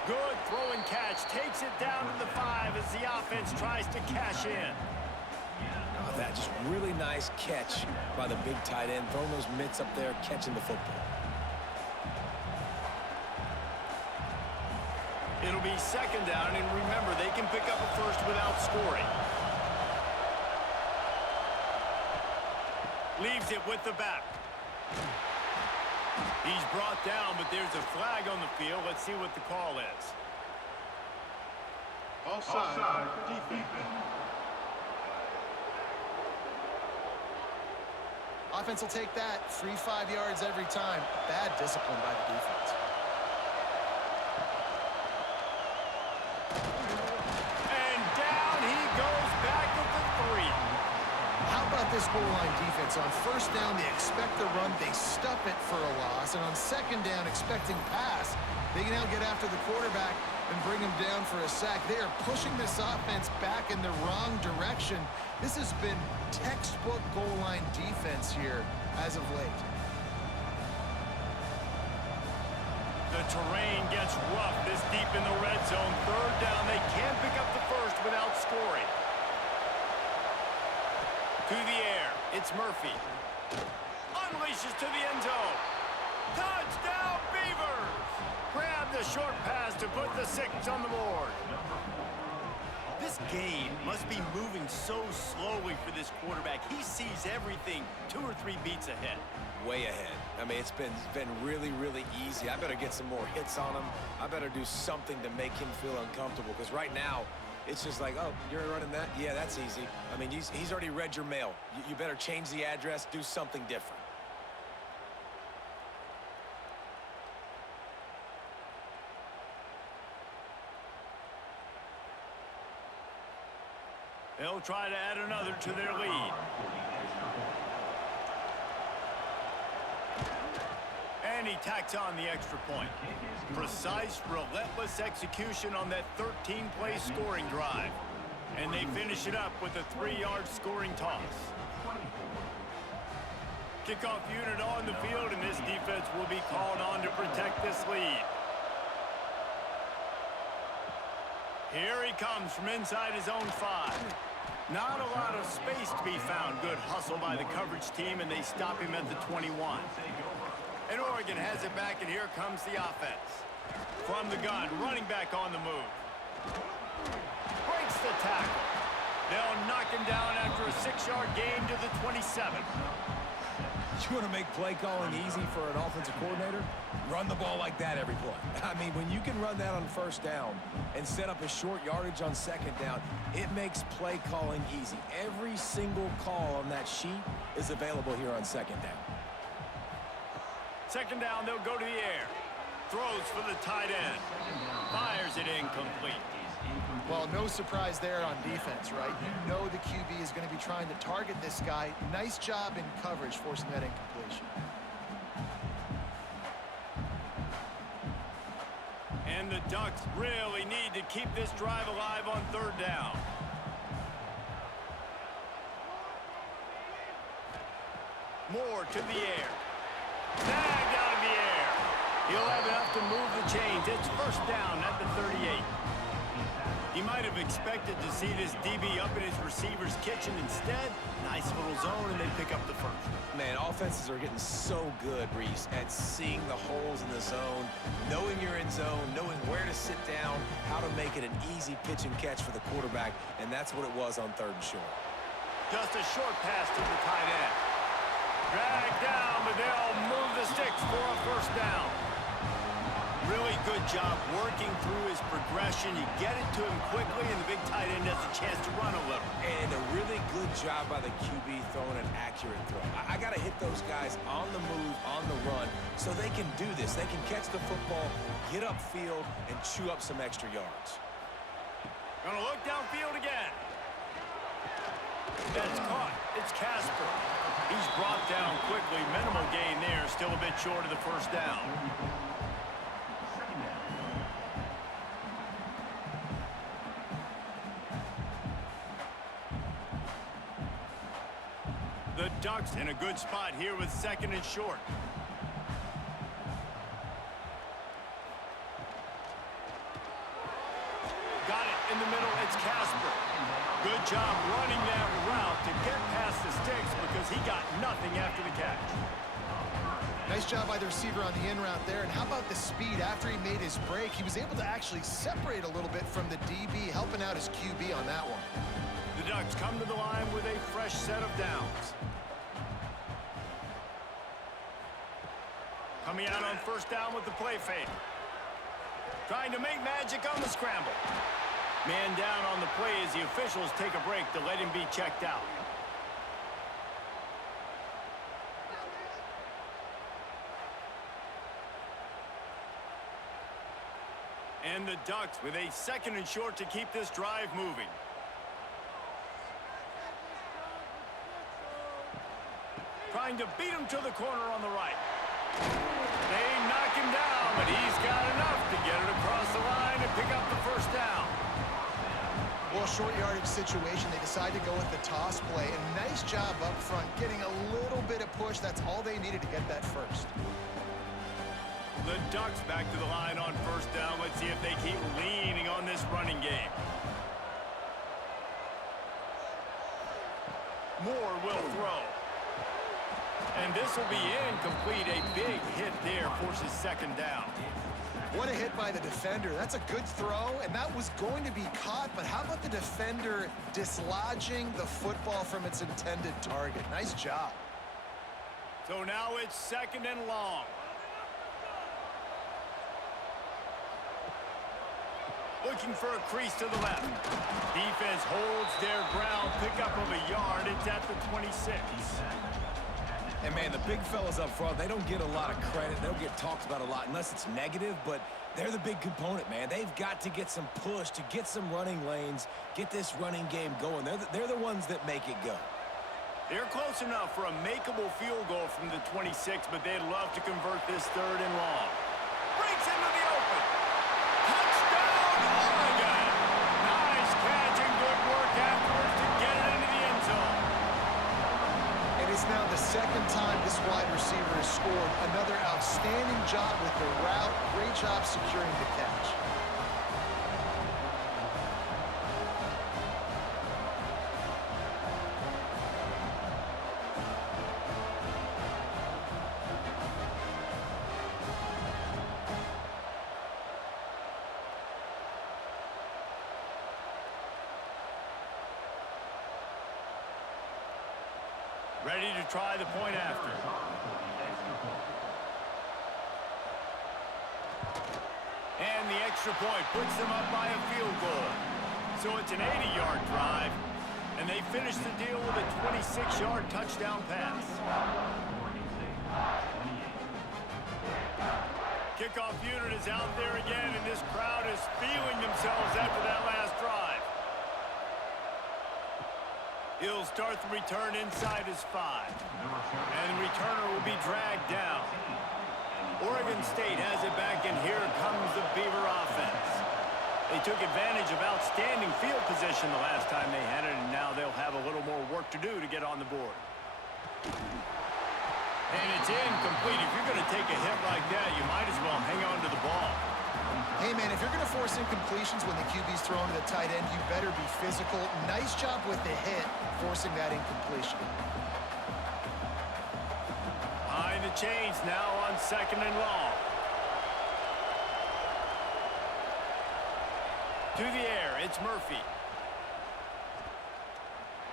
Good throw and catch. Takes it down to the 5 as the offense tries to cash in. that. Just really nice catch by the big tight end, throwing those mitts up there, catching the football. It'll be second down, and remember, they can pick up a first without scoring. Leaves it with the back. He's brought down, but there's a flag on the field. Let's see what the call is. Offside, defense. Offense will take that. Free 5 yards every time. Bad discipline by the defense. And down he goes back with the 3. How about this goal line defense? On first down, they expect the run. They stuff it for a loss. And on second down, expecting pass, they can now get after the quarterback and bring him down for a sack. They are pushing this offense back in the wrong direction. This has been textbook goal line defense here as of late. The terrain gets rough this deep in the red zone. Third down, they can't pick up the first without scoring. To the air, it's Murphy. Unleashes to the end zone. Touchdown, Beavers! Grab the short pass to put the 6 on the board. This game must be moving so slowly for this quarterback. He sees everything 2 or 3 beats ahead. Way ahead. I mean, it's been really, really easy. I better get some more hits on him. I better do something to make him feel uncomfortable, because right now, it's just like, oh, you're running that? Yeah, that's easy. I mean, he's already read your mail. You better change the address, do something different. They'll try to add another to their lead. And he tacks on the extra point. Precise, relentless execution on that 13-play scoring drive. And they finish it up with a 3-yard scoring toss. Kickoff unit on the field, and this defense will be called on to protect this lead. Here he comes from inside his own 5. Not a lot of space to be found. Good hustle by the coverage team, and they stop him at the 21. And Oregon has it back, and here comes the offense. From the gun, running back on the move. Breaks the tackle. They'll knock him down after a 6-yard gain to the 27. You want to make play calling easy for an offensive coordinator? Run the ball like that every play. I mean, when you can run that on first down and set up a short yardage on second down, it makes play calling easy. Every single call on that sheet is available here on second down. Second down, they'll go to the air. Throws for the tight end. Fires it incomplete. Well, no surprise there on defense, right? You know the QB is going to be trying to target this guy. Nice job in coverage, forcing that incompletion. And the Ducks really need to keep this drive alive on third down. Moore to the air. Snagged out of the air. He'll have enough to move the chains. It's first down at the 38. He might have expected to see this DB up in his receiver's kitchen. Instead, nice little zone, and they pick up the first. Man, offenses are getting so good, Reese, at seeing the holes in the zone, knowing you're in zone, knowing where to sit down, how to make it an easy pitch and catch for the quarterback, and that's what it was on third and short. Just a short pass to the tight end. Dragged down, but they'll move the sticks for a first down. Really good job working through his progression. You get it to him quickly, and the big tight end has a chance to run a little. And a really good job by the QB throwing an accurate throw. I got to hit those guys on the move, on the run, so they can do this. They can catch the football, get upfield, and chew up some extra yards. Gonna look downfield again. That's caught. It's Casper. He's brought down quickly. Minimal gain there. Still a bit short of the first down. The Ducks in a good spot here with second and short. Got it in the middle. It's Casper. Good job running that route to get of sticks because he got nothing after the catch. Nice job by the receiver on the in route there. And how about the speed? After he made his break, he was able to actually separate a little bit from the DB, helping out his QB on that one. The Ducks come to the line with a fresh set of downs. Coming out on first down with the play fake. Trying to make magic on the scramble. Man down on the play as the officials take a break to let him be checked out. And the Ducks with a 2nd and short to keep this drive moving. Trying to beat him to the corner on the right. They knock him down, but he's got enough to get it across the line and pick up the first down. Well, short yardage situation, they decide to go with the toss play. And nice job up front, getting a little bit of push. That's all they needed to get that first. The Ducks back to the line on first down. Let's see if they keep leaning on this running game. Moore will throw. And this will be incomplete. A big hit there forces 2nd down. What a hit by the defender. That's a good throw, and that was going to be caught. But how about the defender dislodging the football from its intended target? Nice job. So now it's 2nd and long. Looking for a crease to the left. Defense holds their ground. Pickup of a yard. It's at the 26. And, man, the big fellas up front, they don't get a lot of credit. They don't get talked about a lot unless it's negative, but they're the big component, man. They've got to get some push, to get some running lanes, get this running game going. They're the ones that make it go. They're close enough for a makeable field goal from the 26, but they'd love to convert this 3rd and long. Breaks into the open. Touchdown, Oregon! Nice catch and good work afterwards to get it into the end zone. It is now the 2nd time this wide receiver has scored. Another outstanding job with the route. Great job securing the catch. Ready to try the point after. And the extra point puts them up by a field goal. So it's an 80-yard drive, and they finish the deal with a 26-yard touchdown pass. Kickoff unit is out there again, and this crowd is feeling themselves after that last drive. He'll start the return inside his 5. And the returner will be dragged down. Oregon State has it back, and here comes the Beaver offense. They took advantage of outstanding field position the last time they had it, and now they'll have a little more work to do to get on the board. And it's incomplete. If you're going to take a hit like that, you might as well hang on to the ball. Hey, man, if you're going to force incompletions when the QB's thrown to the tight end, you better be physical. Nice job with the hit, forcing that incompletion. Behind the chains now on 2nd and long. To the air, it's Murphy.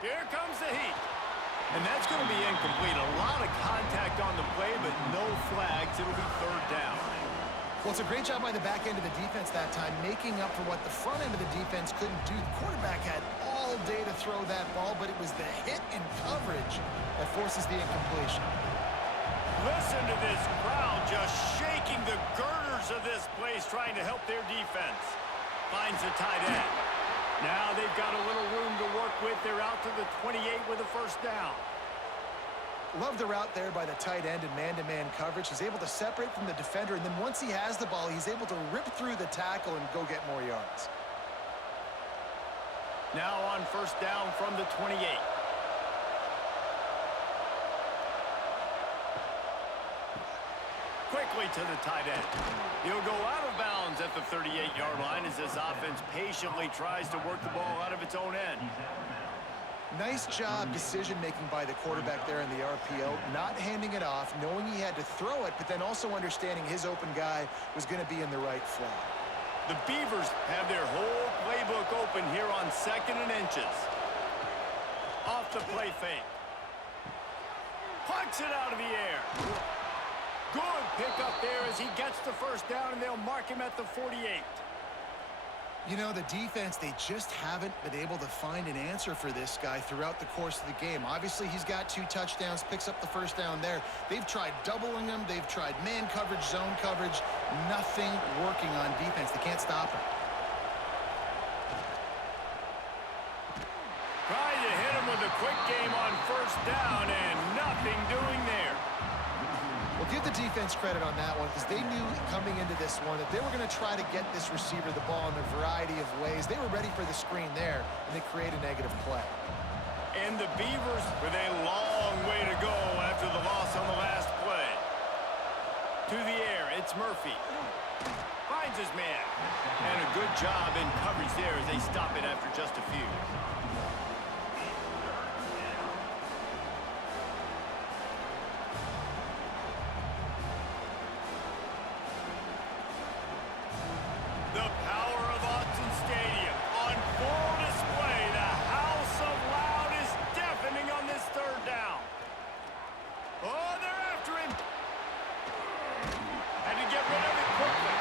Here comes the heat. And that's going to be incomplete. A lot of contact on the play, but no flags. It'll be 3rd down. Well, it's a great job by the back end of the defense that time, making up for what the front end of the defense couldn't do. The quarterback had all day to throw that ball, but it was the hit and coverage that forces the incompletion. Listen to this crowd just shaking the girders of this place, trying to help their defense. Finds the tight end. Now they've got a little room to work with. They're out to the 28 with a 1st down. Love the route there by the tight end and man-to-man coverage. He's able to separate from the defender, and then once he has the ball, he's able to rip through the tackle and go get more yards. Now on 1st down from the 28. Quickly to the tight end. He'll go out of bounds at the 38-yard line as this offense patiently tries to work the ball out of its own end. Nice job decision-making by the quarterback there in the RPO, not handing it off, knowing he had to throw it, but then also understanding his open guy was going to be in the right flat. The Beavers have their whole playbook open here on 2nd and inches. Off the play fake. Punts it out of the air. Good pickup there as he gets the first down, and they'll mark him at the 48. You know, the defense, they just haven't been able to find an answer for this guy throughout the course of the game. Obviously, he's got 2 touchdowns, picks up the first down there. They've tried doubling him. They've tried man coverage, zone coverage. Nothing working on defense. They can't stop him. Trying to hit him with a quick game on first down, and nothing doing there. Well, give the defense credit on that one because they knew coming into this one that they were going to try to get this receiver the ball in a variety of ways. They were ready for the screen there, and they create a negative play. And the Beavers with a long way to go after the loss on the last play. To the air, it's Murphy. Finds his man. And a good job in coverage there as they stop it after just a few. The power of Autzen Stadium on full display. The house of loud is deafening on this 3rd down. Oh, they're after him. Had to get rid of it quickly.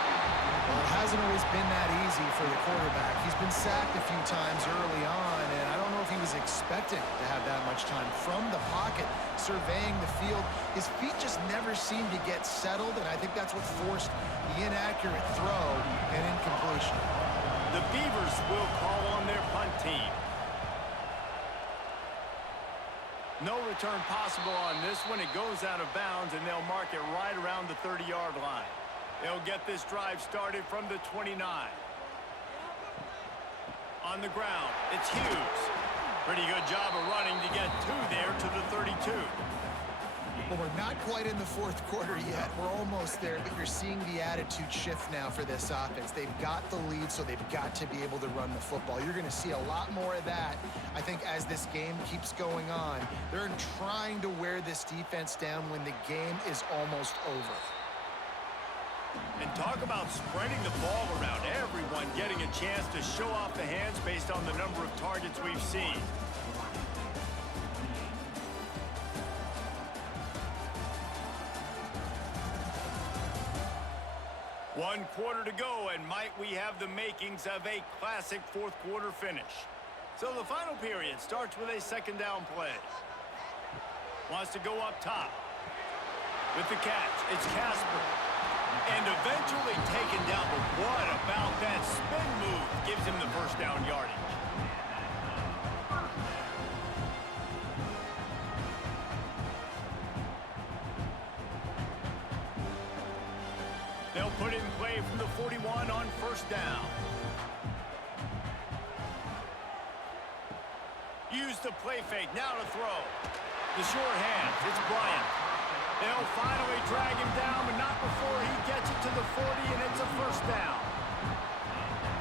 Well, it hasn't always been that easy for the quarterback. He's been sacked a few times early on, and I don't know if he was expecting to have that much time from the pocket, surveying the field. His feet just never seem to get settled, and I think that's what forced the inaccurate throw and incompletion. The Beavers will call on their punt team. No return possible on this one. It goes out of bounds, and they'll mark it right around the 30-yard line. They'll get this drive started from the 29. On the ground, it's Hughes. Pretty good job of running to get 2 there to the 32. Well, we're not quite in the 4th quarter yet. We're almost there, but you're seeing the attitude shift now for this offense. They've got the lead, so they've got to be able to run the football. You're going to see a lot more of that, I think, as this game keeps going on. They're trying to wear this defense down when the game is almost over. And talk about spreading the ball around. Everyone getting a chance to show off the hands based on the number of targets we've seen. One quarter to go, and might we have the makings of a classic 4th quarter finish. So the final period starts with a 2nd down play. Wants to go up top. With the catch, it's Casper. And eventually taken down, but what about that spin move gives him the first down yardage. They'll put it in play from the 41 on first down. Use the play fake, now to throw. The short hands, it's Bryant. They'll finally drag him down, but not before he gets it to the 40, and it's a first down.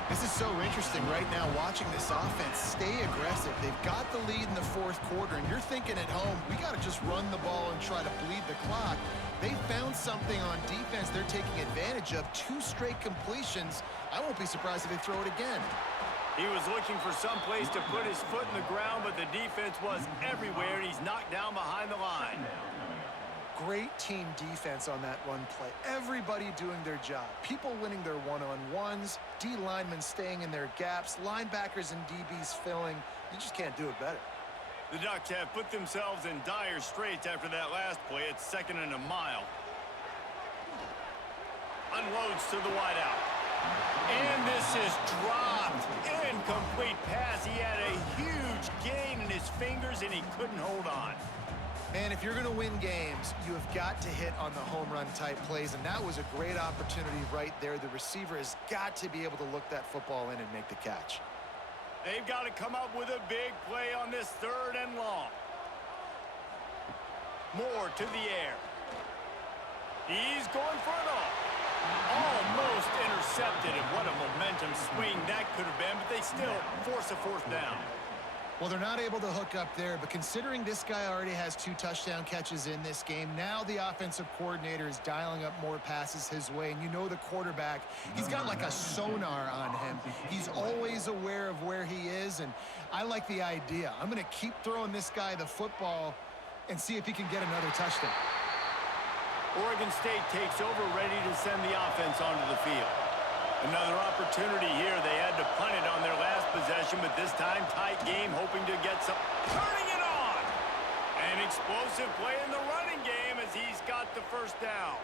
This is so interesting right now watching this offense stay aggressive. They've got the lead in the 4th quarter, and you're thinking at home, we got to just run the ball and try to bleed the clock. They found something on defense they're taking advantage of. 2 straight completions. I won't be surprised if they throw it again. He was looking for some place to put his foot in the ground, but the defense was everywhere, and he's knocked down behind the line. Great team defense on that run play. Everybody doing their job. People winning their one-on-ones, D linemen staying in their gaps, linebackers and DBs filling. You just can't do it better. The Ducks have put themselves in dire straits after that last play. It's 2nd and a mile. Unloads to the wideout. And this is dropped. Incomplete pass. He had a huge gain in his fingers, and he couldn't hold on. Man, if you're going to win games, you have got to hit on the home run type plays, and that was a great opportunity right there. The receiver has got to be able to look that football in and make the catch. They've got to come up with a big play on this 3rd and long. Moore to the air. He's going for it all. Almost intercepted, and what a momentum swing that could have been, but they still force a 4th down. Well, they're not able to hook up there, but considering this guy already has 2 touchdown catches in this game, now the offensive coordinator is dialing up more passes his way. And you know the quarterback, he's got like a sonar on him. He's always aware of where he is, and I like the idea. I'm going to keep throwing this guy the football and see if he can get another touchdown. Oregon State takes over, ready to send the offense onto the field. Another opportunity here. They had to punt it on their last possession, but this time tight game, hoping to get some. Turning it on! An explosive play in the running game as he's got the first down.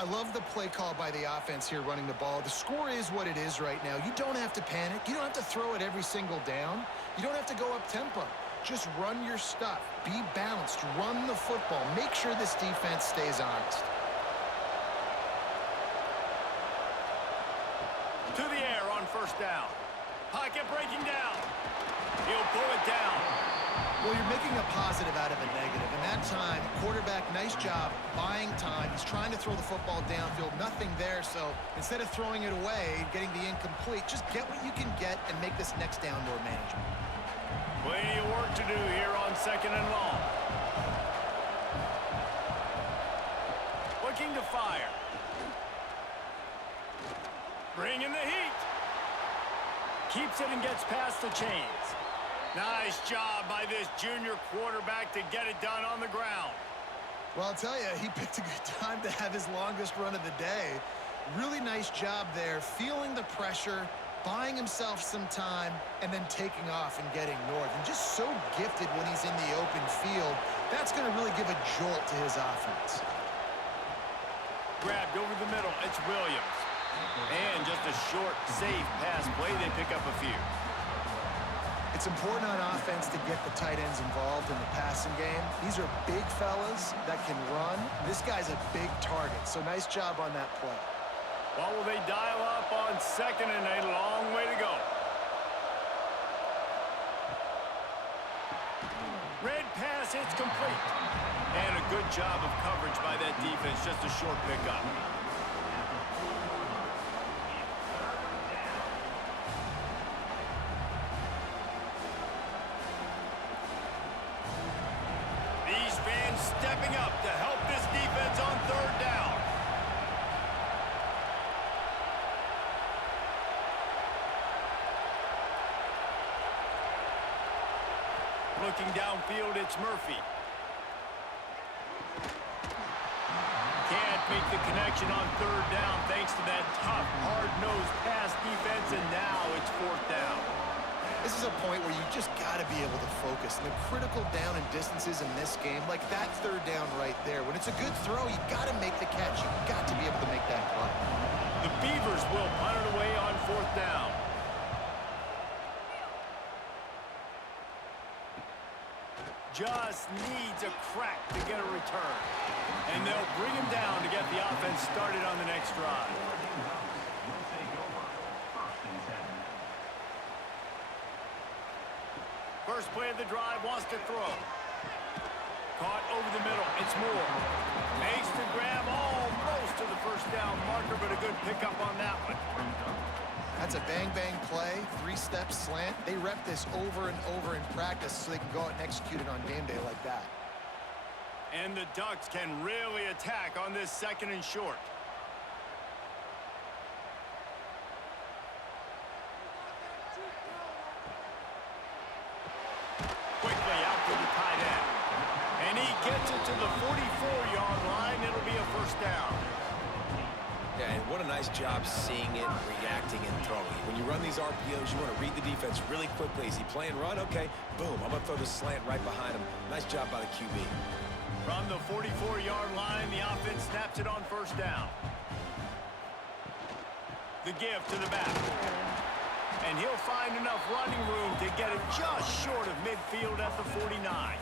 I love the play call by the offense here running the ball. The score is what it is right now. You don't have to panic. You don't have to throw it every single down. You don't have to go up tempo. Just run your stuff. Be balanced. Run the football. Make sure this defense stays honest. To the air on first down. Pocket breaking down. He'll pull it down. Well, you're making a positive out of a negative. And that time, quarterback, nice job buying time. He's trying to throw the football downfield. Nothing there, so instead of throwing it away, getting the incomplete, just get what you can get and make this next down more manageable. Plenty of work to do here on 2nd and long. Looking to fire. Bringing the heat. Keeps it and gets past the chains. Nice job by this junior quarterback to get it done on the ground. Well, I'll tell you, he picked a good time to have his longest run of the day. Really nice job there, feeling the pressure, buying himself some time, and then taking off and getting north. And just so gifted when he's in the open field. That's going to really give a jolt to his offense. Grabbed over the middle. It's Williams. And just a short, safe pass play. They pick up a few. It's important on offense to get the tight ends involved in the passing game. These are big fellas that can run. This guy's a big target, so nice job on that play. Well, will they dial up on 2nd and a long way to go? Red pass, it's complete. And a good job of coverage by that defense. Just a short pickup. These fans stepping up to help this defense on 3rd down. Looking downfield, it's Murphy. Can't make the connection on 3rd down thanks to that tough, hard-nosed pass defense, and now it's 4th down. This is a point where you just got to be able to focus. And the critical down and distances in this game, like that 3rd down right there, when it's a good throw, you got to make the catch. You got to be able to make that play. The Beavers will punt it away on 4th down. Just needs a crack to get a return. And they'll bring him down to get the offense started on the next drive. First play of the drive, wants to throw. Caught over the middle. It's Moore. Makes the grab almost to the first down marker, but a good pickup on that one. That's a bang-bang play, 3-step slant. They rep this over and over in practice so they can go out and execute it on game day like that. And the Ducks can really attack on this 2nd and short. Quickly out to the tight end. And he gets it to the 44-yard line. It'll be a first down. Yeah, and what a nice job seeing it, reacting, and throwing. When you run these RPOs, you want to read the defense really quickly. Is he playing run? Okay, boom. I'm going to throw the slant right behind him. Nice job by the QB. From the 44-yard line, the offense snaps it on first down. The give to the back. And he'll find enough running room to get it just short of midfield at the 49.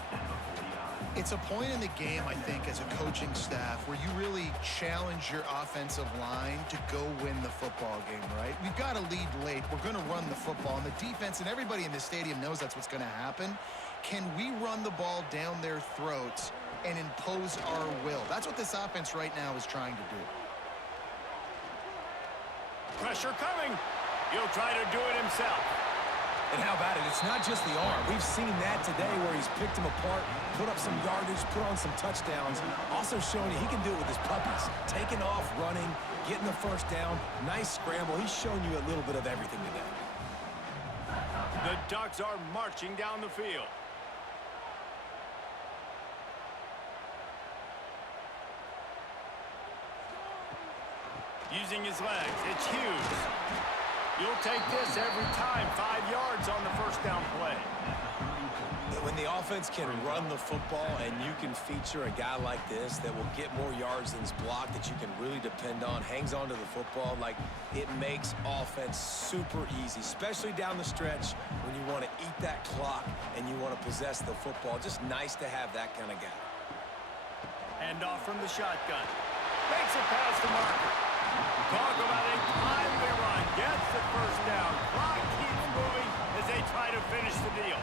It's a point in the game, I think, as a coaching staff where you really challenge your offensive line to go win the football game, right? We've got to lead late. We're going to run the football. And the defense and everybody in the stadium knows that's what's going to happen. Can we run the ball down their throats and impose our will? That's what this offense right now is trying to do. Pressure coming. He'll try to do it himself. And how about it? It's not just the arm. We've seen that today where he's picked him apart, put up some yardage, put on some touchdowns. Also showing you he can do it with his puppies. Taking off, running, getting the first down. Nice scramble. He's shown you a little bit of everything today. The Ducks are marching down the field. Using his legs, it's Hughes. You'll take this every time. 5 yards on the first down play. When the offense can run the football and you can feature a guy like this that will get more yards than his block, that you can really depend on, hangs on to the football, like, it makes offense super easy, especially down the stretch when you want to eat that clock and you want to possess the football. Just nice to have that kind of guy. Hand off from the shotgun. Makes it past the marker. Talk about a timely run. Gets the first down. Clock keeps moving as they try to finish the deal.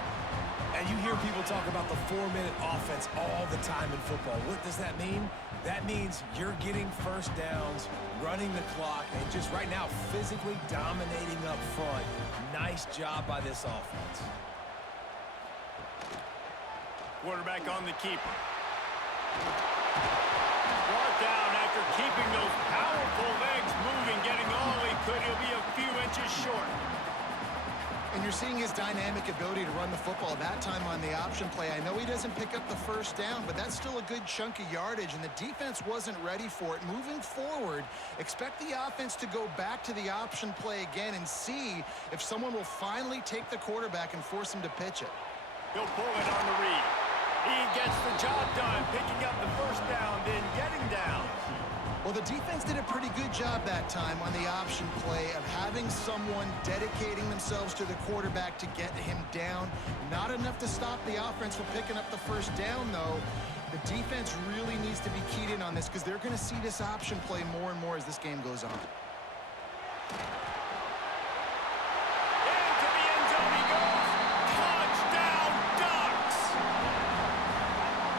And you hear people talk about the 4-minute offense all the time in football. What does that mean? That means you're getting first downs, running the clock, and just right now physically dominating up front. Nice job by this offense. Quarterback on the keeper. Brought down after keeping those powerful legs moving, getting all he could. He'll be a few inches short. And you're seeing his dynamic ability to run the football that time on the option play. I know he doesn't pick up the first down, but that's still a good chunk of yardage, and the defense wasn't ready for it. Moving forward, expect the offense to go back to the option play again and see if someone will finally take the quarterback and force him to pitch it. He'll pull it on the read. He gets the job done, picking up the first down, then getting down. Well, the defense did a pretty good job that time on the option play of having someone dedicating themselves to the quarterback to get him down. Not enough to stop the offense from picking up the first down, though. The defense really needs to be keyed in on this because they're going to see this option play more and more as this game goes on. Into the end zone he goes. Touchdown, Ducks!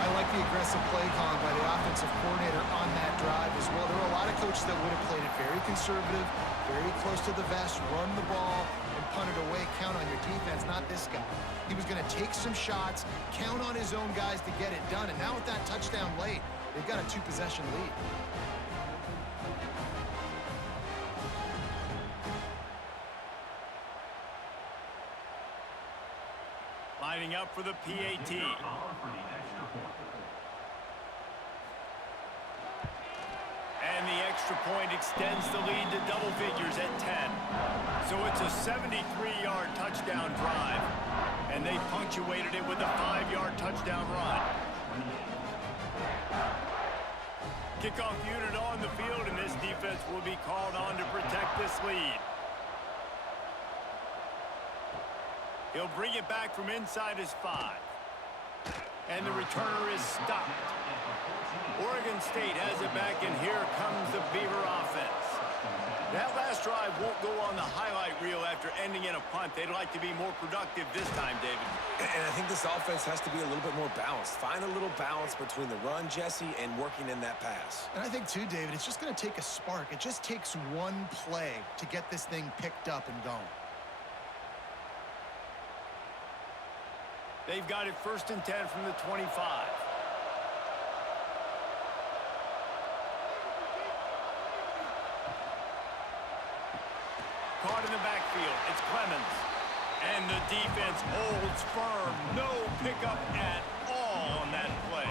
I like the aggressive play calling by the offensive coordinator on that drive as well. There were a lot of coaches that would have played it very conservative, very close to the vest, run the ball, and punt it away. Count on your defense, not this guy. He was going to take some shots, count on his own guys to get it done, and now with that touchdown late, they've got a 2-possession lead. Lining up for the PAT. And the extra point extends the lead to double figures at 10. So it's a 73-yard touchdown drive. And they punctuated it with a 5-yard touchdown run. Kickoff unit on the field, and this defense will be called on to protect this lead. He'll bring it back from inside his 5. And the returner is stopped. Oregon State has it back, and here comes the Beaver offense. That last drive won't go on the highlight reel after ending in a punt. They'd like to be more productive this time, David. And I think this offense has to be a little bit more balanced. Find a little balance between the run, Jesse, and working in that pass. And I think, too, David, it's just going to take a spark. It just takes one play to get this thing picked up and going. They've got it 1st and 10 from the 25. Caught in the backfield. It's Clemens. And the defense holds firm. No pickup at all on that play.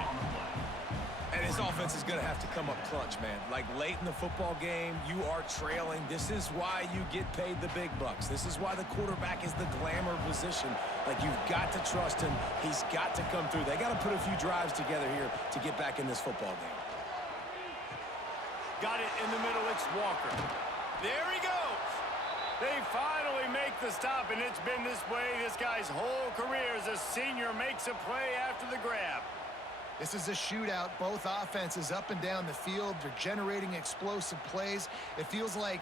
And his offense is going to have to come up clutch, man. Like late in the football game, you are trailing. This is why you get paid the big bucks. This is why the quarterback is the glamour position. Like, you've got to trust him. He's got to come through. They got to put a few drives together here to get back in this football game. Got it in the middle. It's Walker. There he goes. They finally make the stop, and it's been this way this guy's whole career as a senior makes a play after the grab. This is a shootout. Both offenses up and down the field. They're generating explosive plays. It feels like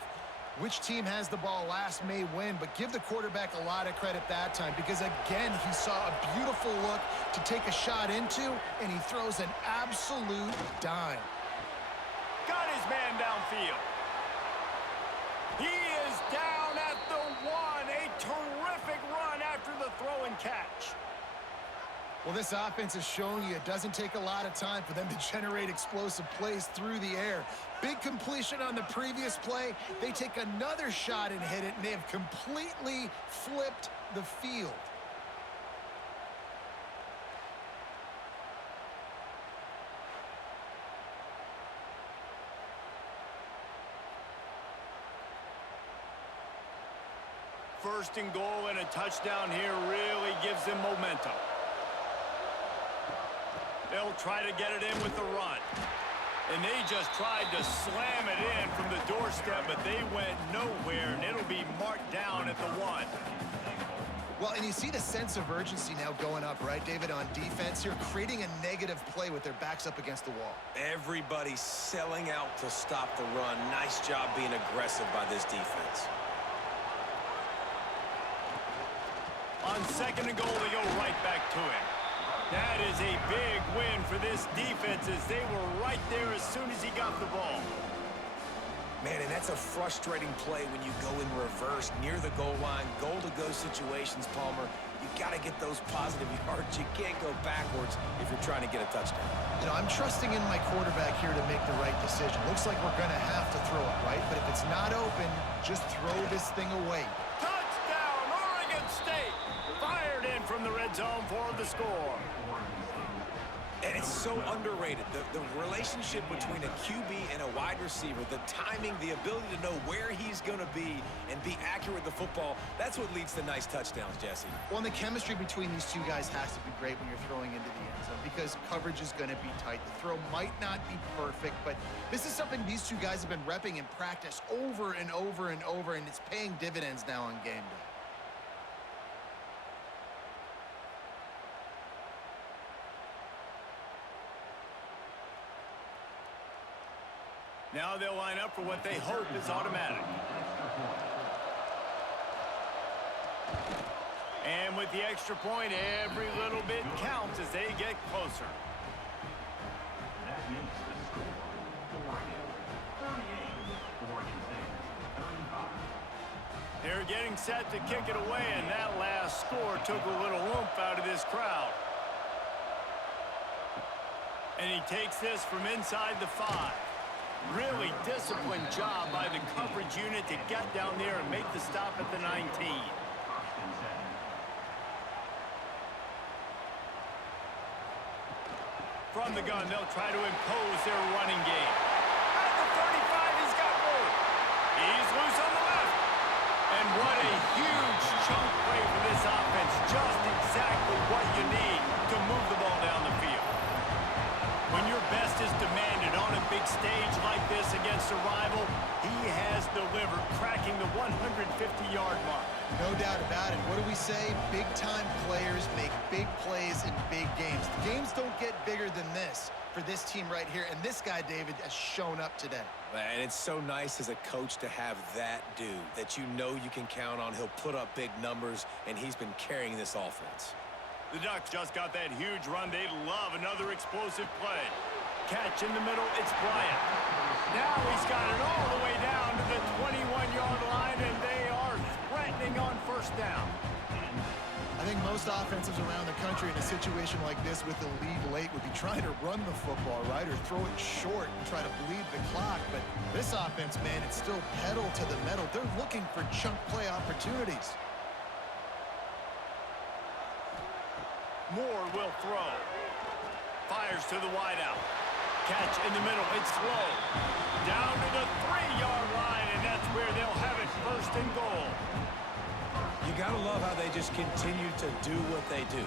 which team has the ball last may win, but give the quarterback a lot of credit that time because, again, he saw a beautiful look to take a shot into, and he throws an absolute dime. Got his man downfield. He is down at the 1. A terrific run one-hand catch. Well, this offense has shown you it doesn't take a lot of time for them to generate explosive plays through the air. Big completion on the previous play. They take another shot and hit it, and they have completely flipped the field. First and goal and a touchdown here really gives them momentum. They'll try to get it in with the run. And they just tried to slam it in from the doorstep, but they went nowhere, and it'll be marked down at the 1. Well, and you see the sense of urgency now going up, right, David, on defense here, creating a negative play with their backs up against the wall. Everybody's selling out to stop the run. Nice job being aggressive by this defense. On second and goal, they go right back to him. That is a big win for this defense as they were right there as soon as he got the ball. Man, and that's a frustrating play when you go in reverse near the goal line, goal-to-go situations, Palmer. You got to get those positive yards. You can't go backwards if you're trying to get a touchdown. You know, I'm trusting in my quarterback here to make the right decision. Looks like we're going to have to throw it, right? But if it's not open, just throw this thing away. Touchdown, Oregon State! Fired in from the red zone for the score. And it's so underrated. The relationship between a QB and a wide receiver, the timing, the ability to know where he's going to be and be accurate with the football, that's what leads to nice touchdowns, Jesse. Well, and the chemistry between these two guys has to be great when you're throwing into the end zone because coverage is going to be tight. The throw might not be perfect, but this is something these two guys have been repping in practice over and over and over, and it's paying dividends now on game day. Now they'll line up for what they hope is automatic. And with the extra point, every little bit counts as they get closer. That makes the score Oregon 38, Oregon State 35. They're getting set to kick it away, and that last score took a little oomph out of this crowd. And he takes this from inside the 5. Really disciplined job by the coverage unit to get down there and make the stop at the 19. From the gun, they'll try to impose their running game. At the 35, he's got room. He's loose on the left. And what a huge chunk play for this offense. Just exactly what you need to move the ball down the field. When your best is demanded on a big stage like this against a rival, he has delivered, cracking the 150-yard mark. No doubt about it. What do we say? Big-time players make big plays in big games. The games don't get bigger than this for this team right here, and this guy, David, has shown up today. And it's so nice as a coach to have that dude that you know you can count on. He'll put up big numbers, and he's been carrying this offense. The Ducks just got that huge run. They love another explosive play. Catch in the middle, it's Bryant. Now he's got it all the way down to the 21-yard line, and they are threatening on first down. I think most offensives around the country in a situation like this with the lead late would be trying to run the football, right, or throw it short and try to bleed the clock. But this offense, man, it's still pedal to the metal. They're looking for chunk play opportunities. Moore will throw. Fires to the wideout. Catch in the middle. It's slow. Down to the 3-yard line, and that's where they'll have it first and goal. You got to love how they just continue to do what they do.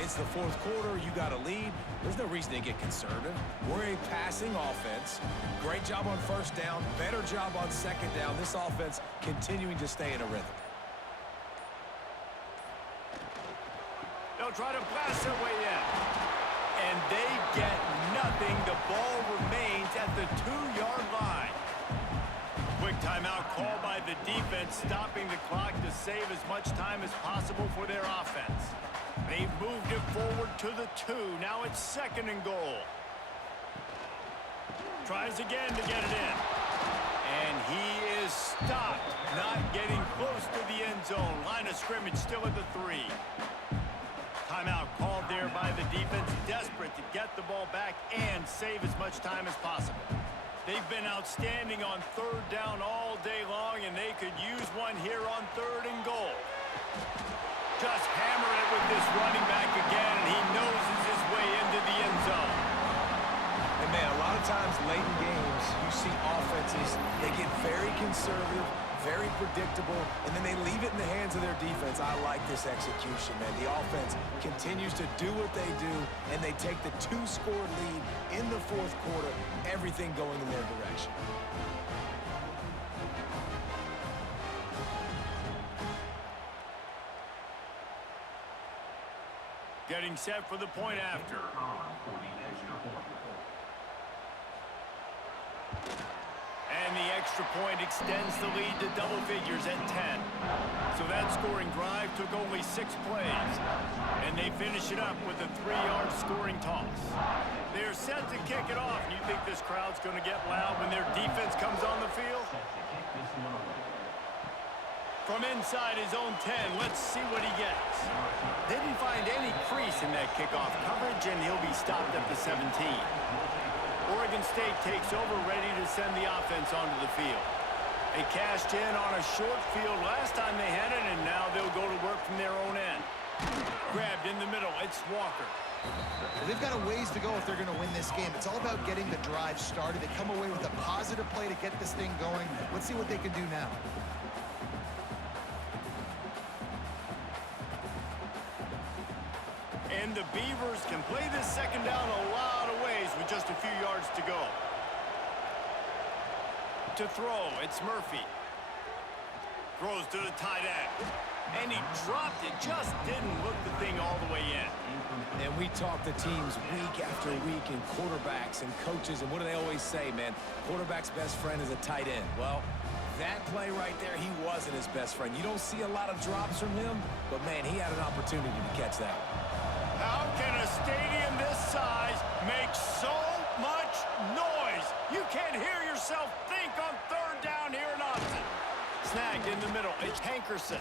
It's the fourth quarter. You got a lead. There's no reason to get conservative. We're a passing offense. Great job on first down. Better job on second down. This offense continuing to stay in a rhythm. They'll try to blast their way in. And they get nothing. The ball remains at the 2-yard line. Quick timeout called by the defense, stopping the clock to save as much time as possible for their offense. They've moved it forward to the 2. Now it's second and goal. Tries again to get it in. And he is stopped, not getting close to the end zone. Line of scrimmage still at the 3. Timeout called there by the defense, desperate to get the ball back and save as much time as possible. They've been outstanding on third down all day long, and they could use one here on 3rd and goal. Just hammer it with this running back again, and he noses his way into the end zone. And, man, a lot of times late in games, you see offenses, they get very conservative, very predictable, and then they leave it in the hands of their defense. I like this execution, man. The offense continues to do what they do, and they take the 2-score lead in the 4th quarter, everything going in their direction. Getting set for the point after. And the extra point extends the lead to double figures at 10. So that scoring drive took only 6 plays. And they finish it up with a 3-yard scoring toss. They're set to kick it off. You think this crowd's going to get loud when their defense comes on the field? From inside his own 10, let's see what he gets. Didn't find any crease in that kickoff coverage, and he'll be stopped at the 17. Oregon State takes over, ready to send the offense onto the field. They cashed in on a short field last time they had it, and now they'll go to work from their own end. Grabbed in the middle, it's Walker. Well, they've got a ways to go if they're going to win this game. It's all about getting the drive started. They come away with a positive play to get this thing going. Let's see what they can do now. And the Beavers can play this second down a lot of ways with just a few yards to go. To throw, it's Murphy. Throws to the tight end. And he dropped it, just didn't look the thing all the way in. And we talk to teams week after week, and quarterbacks and coaches, and what do they always say, man? Quarterback's best friend is a tight end. Well, that play right there, he wasn't his best friend. You don't see a lot of drops from him, but, man, he had an opportunity to catch that one. How can a stadium this size make so much noise? You can't hear yourself think on 3rd down here in Austin. Snagged in the middle, it's Hankerson.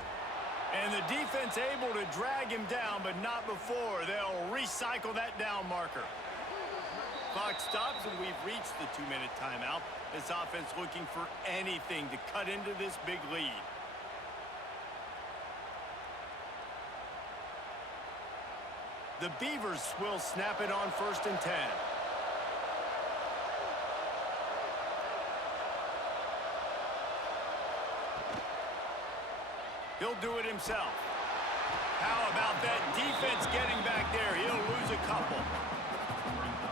And the defense able to drag him down, but not before. They'll recycle that down marker. Clock stops, and we've reached the 2-minute timeout. This offense looking for anything to cut into this big lead. The Beavers will snap it on 1st and 10. He'll do it himself. How about that defense getting back there? He'll lose a couple.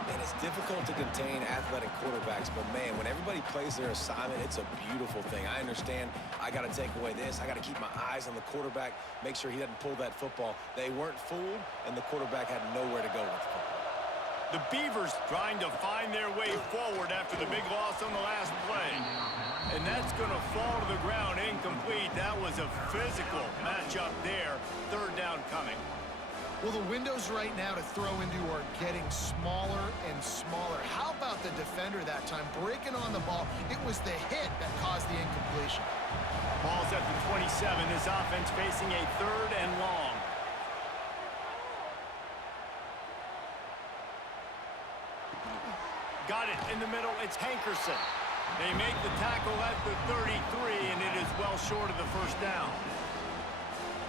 And it's difficult to contain athletic quarterbacks, but, man, when everybody plays their assignment, it's a beautiful thing. I understand I got to take away this. I got to keep my eyes on the quarterback, make sure he doesn't pull that football. They weren't fooled, and the quarterback had nowhere to go with the football. The Beavers trying to find their way forward after the big loss on the last play. And that's going to fall to the ground incomplete. That was a physical matchup there. 3rd down coming. Well, the windows right now to throw into are getting smaller and smaller. How about the defender that time breaking on the ball? It was the hit that caused the incompletion. Ball's at the 27. This offense facing a 3rd and long. Got it in the middle. It's Hankerson. They make the tackle at the 33, and it is well short of the 1st down.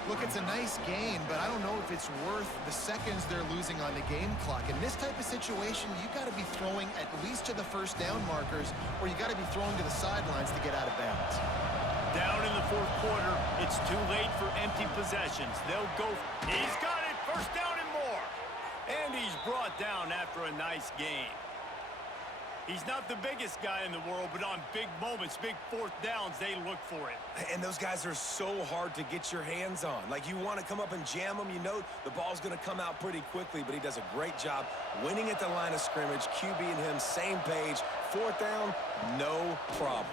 Look, it's a nice gain, but I don't know if it's worth the seconds they're losing on the game clock. In this type of situation, you got to be throwing at least to the 1st down markers, or you got to be throwing to the sidelines to get out of bounds. Down in the 4th quarter, it's too late for empty possessions. They'll go. He's got it. 1st down and more. And he's brought down after a nice gain. He's not the biggest guy in the world, but on big moments, big 4th downs, they look for it. And those guys are so hard to get your hands on. Like, you want to come up and jam them. You know the ball's going to come out pretty quickly, but he does a great job winning at the line of scrimmage. QB and him, same page. 4th down, no problem.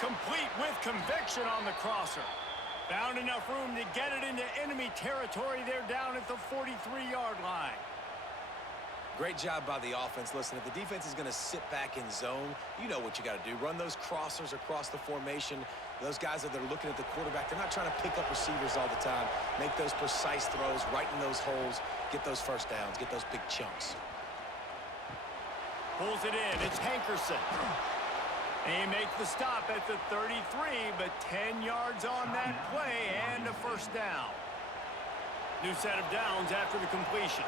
Complete with conviction on the crosser. Found enough room to get it into enemy territory. They're down at the 43-yard line. Great job by the offense. Listen, if the defense is going to sit back in zone, you know what you got to do. Run those crossers across the formation. Those guys that are looking at the quarterback, they're not trying to pick up receivers all the time. Make those precise throws, right in those holes, get those first downs, get those big chunks. Pulls it in. It's Hankerson. He makes the stop at the 33, but 10 yards on that play and a first down. New set of downs after the completion.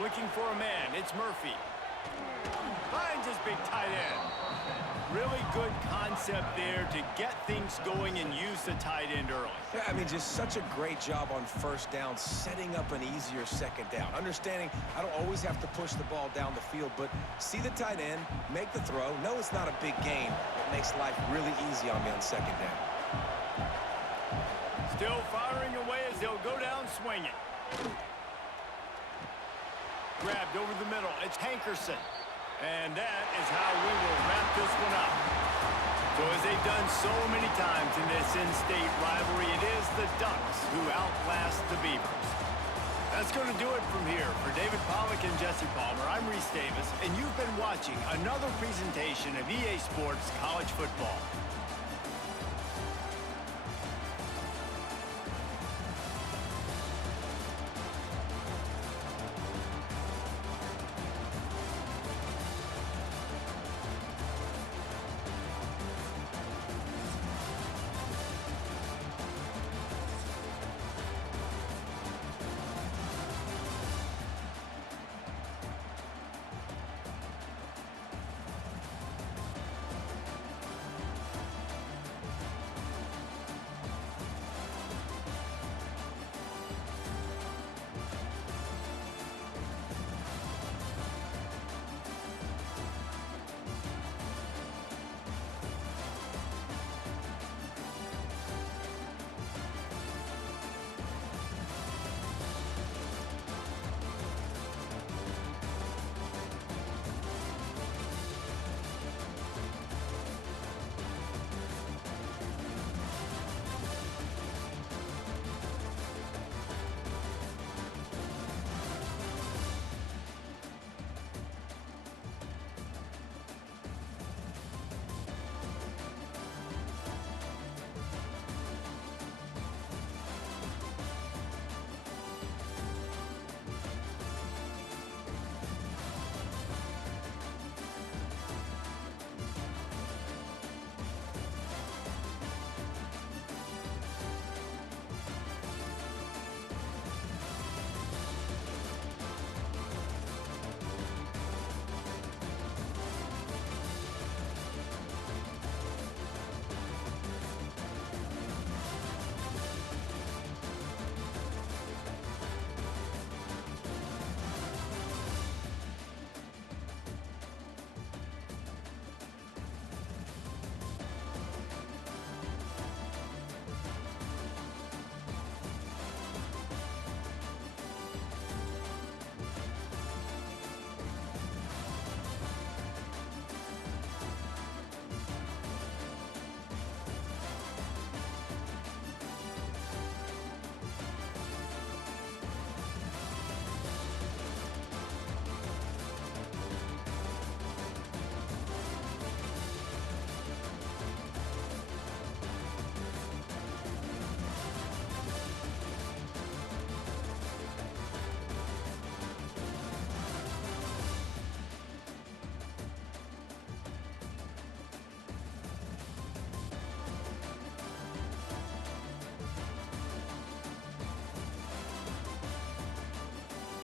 Looking for a man. It's Murphy. Finds his big tight end. Really good concept there to get things going and use the tight end early. Yeah, I mean, just such a great job on first down, setting up an easier second down. Understanding I don't always have to push the ball down the field, but see the tight end, make the throw. No, it's not a big gain. It makes life really easy on me on second down. Still firing away as they'll go down swinging. Grabbed over the middle. It's Hankerson. And that is how we will wrap this one up. So as they've done so many times in this in-state rivalry, it is the Ducks who outlast the Beavers. That's going to do it from here. For David Pollack and Jesse Palmer, I'm Reese Davis, and you've been watching another presentation of EA Sports College Football.